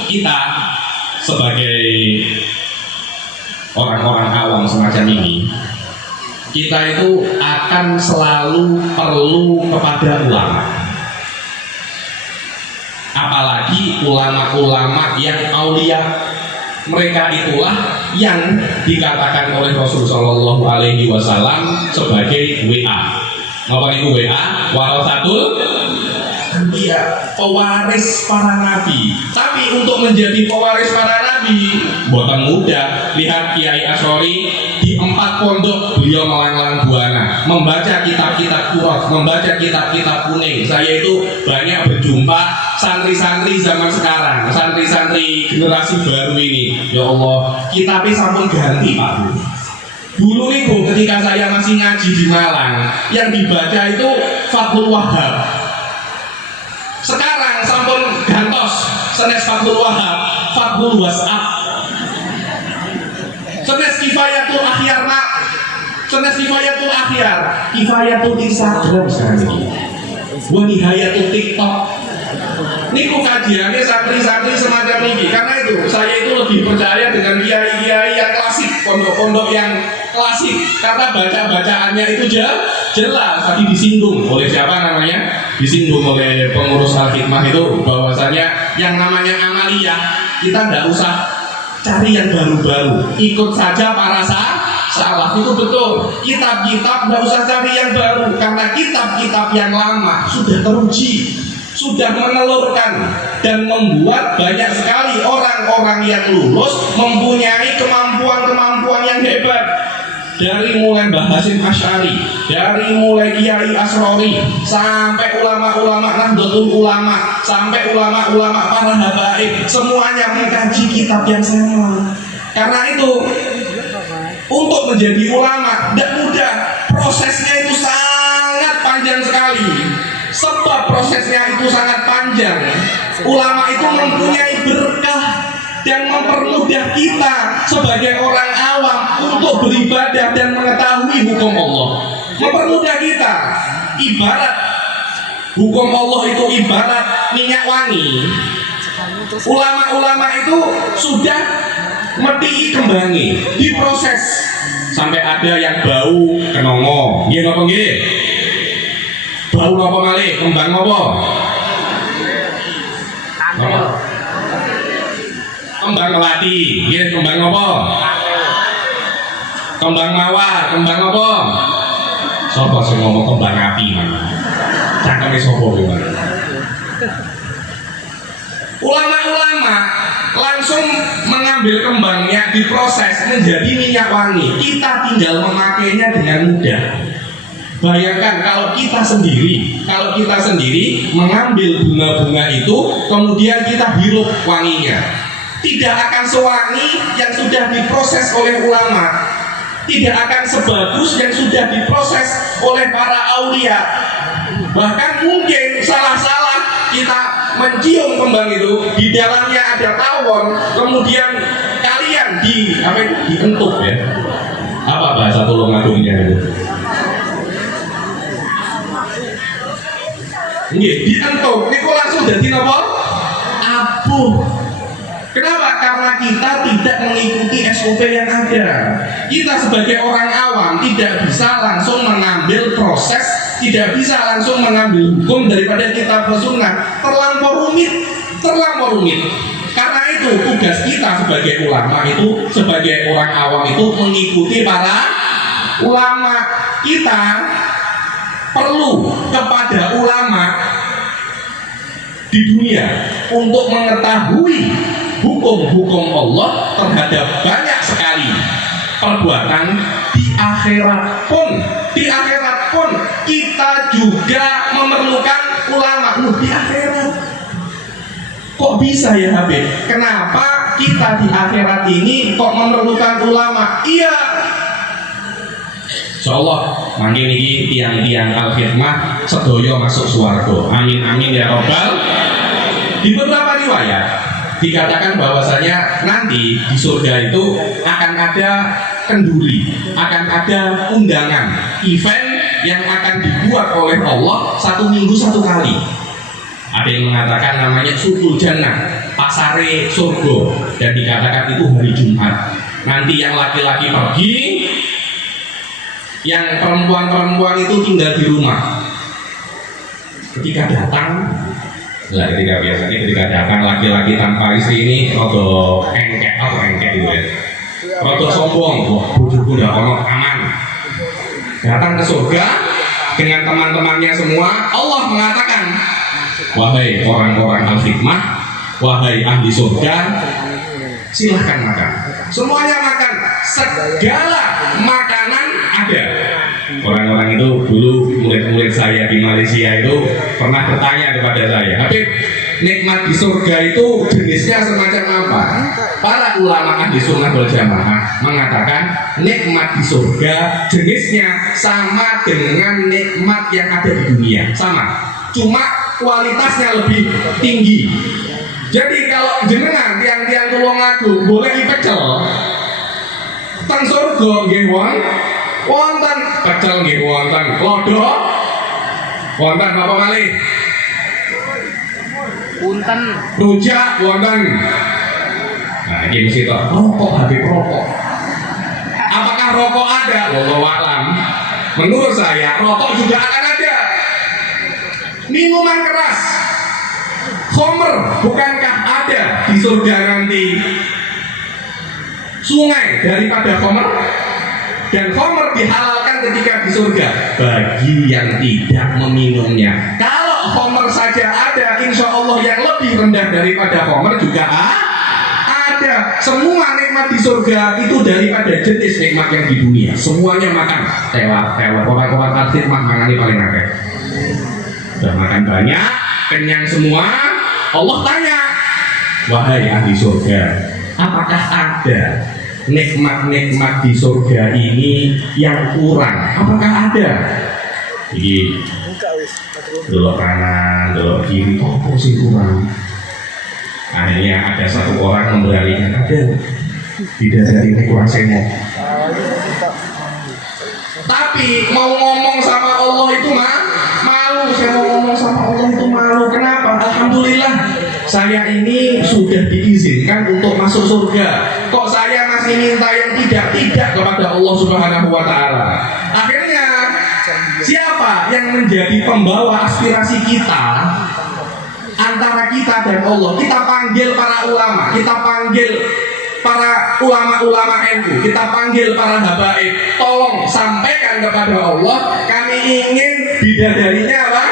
Kita sebagai orang-orang awam semacam ini, kita itu akan selalu perlu kepada ulama, apalagi ulama-ulama yang aulia. Mereka itulah yang dikatakan oleh Rasulullah Shallallahu Alaihi Wasallam sebagai WA. Apa itu WA? Warasatul Anbiya, pewaris para nabi. Tapi untuk menjadi pewaris para nabi bukan mudah. Lihat Kiai Asrori di 4 pondok beliau melanglang buana, membaca kitab-kitab Qur'an, membaca kitab-kitab kuning. Saya itu banyak berjumpa santri-santri zaman sekarang, santri-santri generasi baru ini. Ya Allah, kitabnya sampun ganti Pak Bu. Dulu nih Bu, ketika saya masih ngaji di Malang, yang dibaca itu Fathul Wahhab. Sekarang sampun gantos, senes Fathul Wahhab, Fathul Was'ab, senes Kifayatul Akhyar Mak, senes Kifayatul Akhyar, Kifayatul Instagram sekarang, Wanihayatul TikTok. Niku kajiannya santri-santri semacam ini. Karena itu saya itu lebih percaya dengan kiai-kiai yang klasik, pondok-pondok yang klasik, karena baca-bacaannya itu jelas. Tadi disinggung oleh siapa namanya? Disinggung oleh pengurus Al-Hikmah itu bahwasanya yang namanya amaliyah kita tidak usah cari yang baru-baru, ikut saja para salaf. Itu betul. Kitab-kitab tidak usah cari yang baru, karena kitab-kitab yang lama sudah teruji, sudah menelurkan dan membuat banyak sekali orang-orang yang lulus mempunyai kemampuan-kemampuan yang hebat. Dari mulai Mbah Hasyim Asy'ari, dari mulai Kiai Asrori, sampai ulama-ulama Nahdlatul Ulama, sampai ulama-ulama para habaib, semuanya mengkaji kitab yang sama. Karena itu untuk menjadi ulama tidak mudah, prosesnya itu sangat panjang sekali. Sebab prosesnya itu sangat panjang, ulama itu mempunyai berkah dan mempermudah kita sebagai orang awam untuk beribadah dan mengetahui hukum Allah. Mempermudah kita. Ibarat hukum Allah itu ibarat minyak wangi. Ulama-ulama itu sudah meti kembangi, diproses sampai ada yang bau kenongo. Nggih napa nggih? Bau apa malih? Kembang apa? Kembang melati. Nggih, kembang apa? Kembang mawar, kembang apa? Sapa sing ngomong kembang api mana? Cangkeme sapa kuwi? Ulama-ulama langsung mengambil kembangnya, diproses menjadi minyak wangi. Kita tinggal memakainya dengan mudah. Bayangkan kalau kita sendiri mengambil bunga-bunga itu, kemudian kita hirup wanginya, tidak akan sewangi yang sudah diproses oleh ulama, tidak akan sebagus yang sudah diproses oleh para aulia. Bahkan mungkin salah-salah kita mencium kembang itu, di dalamnya ada tawon, kemudian kalian dientuk ya. Apa bahasa Tulungagunnya itu? Nggih, dientuk. Niku langsung jadi napa? Abuh. Kenapa? Karena kita tidak mengikuti SOP yang ada. Kita sebagai orang awam tidak bisa langsung mengambil proses, tidak bisa langsung mengambil hukum daripada kitab sunnah. Terlampau rumit. Karena itu tugas kita sebagai ulama itu, sebagai orang awam itu mengikuti para ulama. Kita perlu kepada ulama di dunia untuk mengetahui hukum-hukum Allah terhadap banyak sekali perbuatan. Di akhirat pun kita juga memerlukan ulama. Di akhirat kok bisa ya Habib? Kenapa kita di akhirat ini kok memerlukan ulama? Iya, insyaallah mangke niki tiang-tiang al-khidmah sedaya masuk swarga. Amin amin ya robbal. Di beberapa riwayat dikatakan bahwasanya nanti di surga itu akan ada kenduri, akan ada undangan, event yang akan dibuat oleh Allah 1 minggu 1 kali. Ada yang mengatakan namanya Sukul Jannah, pasare surga, dan dikatakan itu hari Jumat. Nanti yang laki-laki pergi, yang perempuan-perempuan itu tinggal di rumah. Ketika datang ketika datang laki-laki tanpa istri ini rada engkek gitu ya, rada sombong. Wah, bojoku ndak ono aman. Datang ke surga dengan teman-temannya semua. Allah mengatakan, wahai orang-orang al-hikmah, wahai ahli surga, silahkan makan. Semuanya makan, segala makanan ada. Orang-orang itu dulu, murid-murid saya di Malaysia itu pernah bertanya kepada saya, Habib, nikmat di surga itu jenisnya semacam apa? Para ulama ahli sunnah wal jamaah mengatakan nikmat di surga jenisnya sama dengan nikmat yang ada di dunia, sama, cuma kualitasnya lebih tinggi. Jadi kalau jenengan tiang-tiang Tulungagung boleh dipecel teng surga nggih wonten pecel nggih wonten, lodo wonten, apa malih? Punten, rujak wonten. Nah, ini mesti tok rokok, Habib rokok. Apakah rokok ada? Wallahu a'lam. Menurut saya rokok juga akan ada. Minuman keras, khamr, bukankah ada di surga nanti? Sungai daripada khamr, dan khamr dihalalkan ketika di surga bagi yang tidak meminumnya. Kalau khamr saja ada, insya Allah yang lebih rendah daripada khamr juga ada. Semua nikmat di surga itu daripada jenis nikmat yang di dunia. Semuanya makan tewak orang-orang takdir makanannya paling akeh. Sudah makan banyak, kenyang semua. Allah tanya, wahai ahli surga, apakah ada nikmat-nikmat di surga ini yang kurang? Apakah ada? Jadi belok kanan, belok kiri, apa sih kurang? Akhirnya ada satu orang memberanikan, ada tidak dari ini kurang semok. Tapi mau ngomong sama Allah itu malu. Saya mau ngomong sama Allah itu malu. Kenapa? Alhamdulillah saya ini sudah diizinkan untuk masuk surga. Kok saya masih minta yang tidak kepada Allah Subhanahu wa Ta'ala? Akhirnya siapa yang menjadi pembawa aspirasi kita antara kita dan Allah? Kita panggil para ulama, kita panggil para ulama-ulama NU, kita panggil para habaib. Tolong sampaikan kepada Allah, kami ingin bidadarinya apa?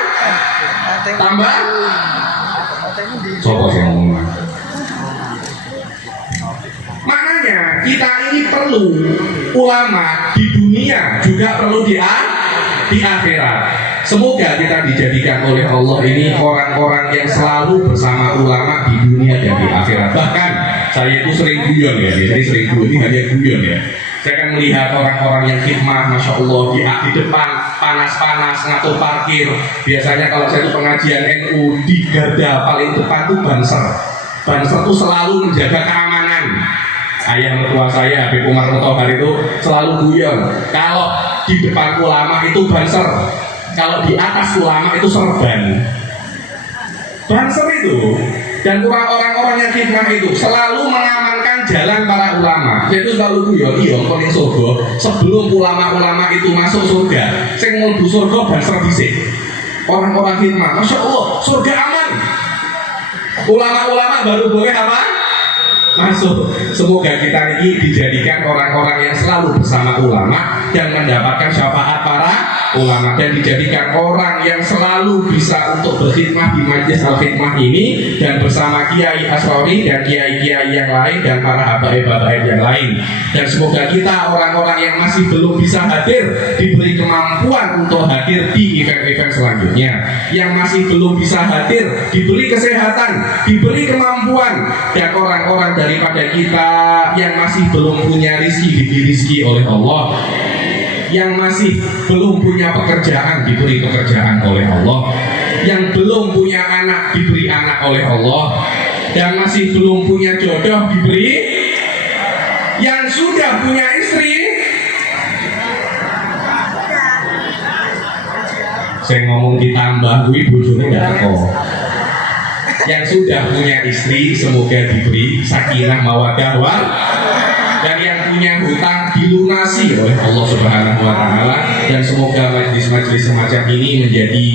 Tambah. Sopo sing ngomong. Makanya kita ini perlu ulama di dunia, juga perlu di akhirat. Semoga kita dijadikan oleh Allah ini orang-orang yang selalu bersama ulama di dunia dan di akhirat. Bahkan saya itu sering guyon ya, jadi sering guyon, ini hanya guyon ya. Saya akan melihat orang-orang yang khidmah, masya Allah, di depan panas-panas ngatur parkir. Biasanya kalau saya itu pengajian NU di garda paling depan itu banser. Banser itu selalu menjaga keamanan. Ayah mertua saya, Habib Umar Mutohar itu selalu guyon. Kalau di depan ulama itu banser, kalau di atas ulama itu serban. Banser itu dan orang-orang yang khidmah itu selalu mengamankan jalan para ulama. Yaitu selalu guyon, iya kok ning surga sebelum ulama-ulama itu masuk surga, sing mlebu surga banser dhisik. Orang-orang khidmah, Masya Allah, surga aman. Ulama-ulama baru boleh apa? Masuk. Semoga kita ini dijadikan orang-orang yang selalu bersama ulama dan mendapatkan syafaat para ulama, dan dijadikan orang yang selalu bisa untuk berkhidmah di Majelis Al-Khidmah ini dan bersama Kiai Asrori dan kiai-kiai yang lain dan para habaib-habaib yang lain. Dan semoga kita orang-orang yang masih belum bisa hadir diberi kemampuan untuk hadir di event-event selanjutnya. Yang masih belum bisa hadir diberi kesehatan, diberi kemampuan, dan orang-orang daripada kita yang masih belum punya rizki diberi rizki oleh Allah. Yang masih belum punya pekerjaan diberi pekerjaan oleh Allah, yang belum punya anak diberi anak oleh Allah, yang masih belum punya jodoh diberi, yang sudah punya istri, saya ngomong ditambah gue bojone nggak teko. Yang sudah punya istri semoga diberi sakinah mawaddah dan yang punya hutang dilunasi oleh Allah Subhanahu wa taala, dan semoga majlis-majlis semacam ini menjadi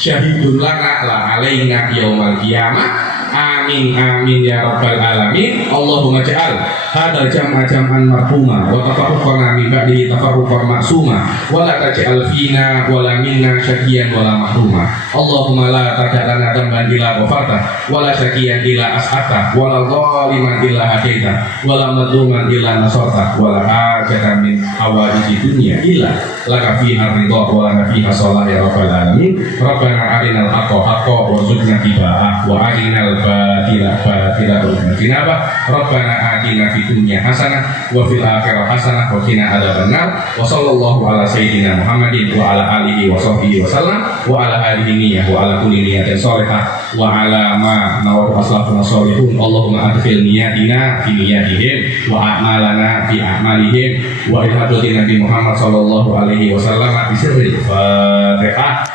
syahidun lana la alaina yaumal qiyamah. Amin amin ya rabbal alamin. Allahumma ja'al hadzal jam'a jam'an marhuma wa tafarruqana min ba'di tafarruqan ma'suma wa la taj'al fina wa la minna syaqiyan wa la mahruma. Allahumma la taj'alna damban illa ghafarta wa la syaqiyan illa as'ata wa la zaliman illa hadaita wa la madluman illa nasarta wa la hajatan min hawaiji dunya illa laka fiha ridha wa lana fiha shalah ya rabbal alamin. Rabbana arinal haqqa haqqa warzuqna ittiba'ah wa arinal batila batila warzuqna tinabah. Rabbana atina fid dunya hasanah wa fil akhirati hasanah wa qina adzabannar. Wa sallallahu ala sayyidina Muhammadin wa ala alihi wa sahbihi wa sallam wa ala alihi niyyah wa ala kulli niyatin shalihah wa ala ma nawatu aslafuna sholihun. Allahumma adkhil niyatina fi niyatihim wa a'malana fi a'malihim wa ilhaqil Nabi Muhammad sallallahu alaihi wasallam bi sirril Fatihah.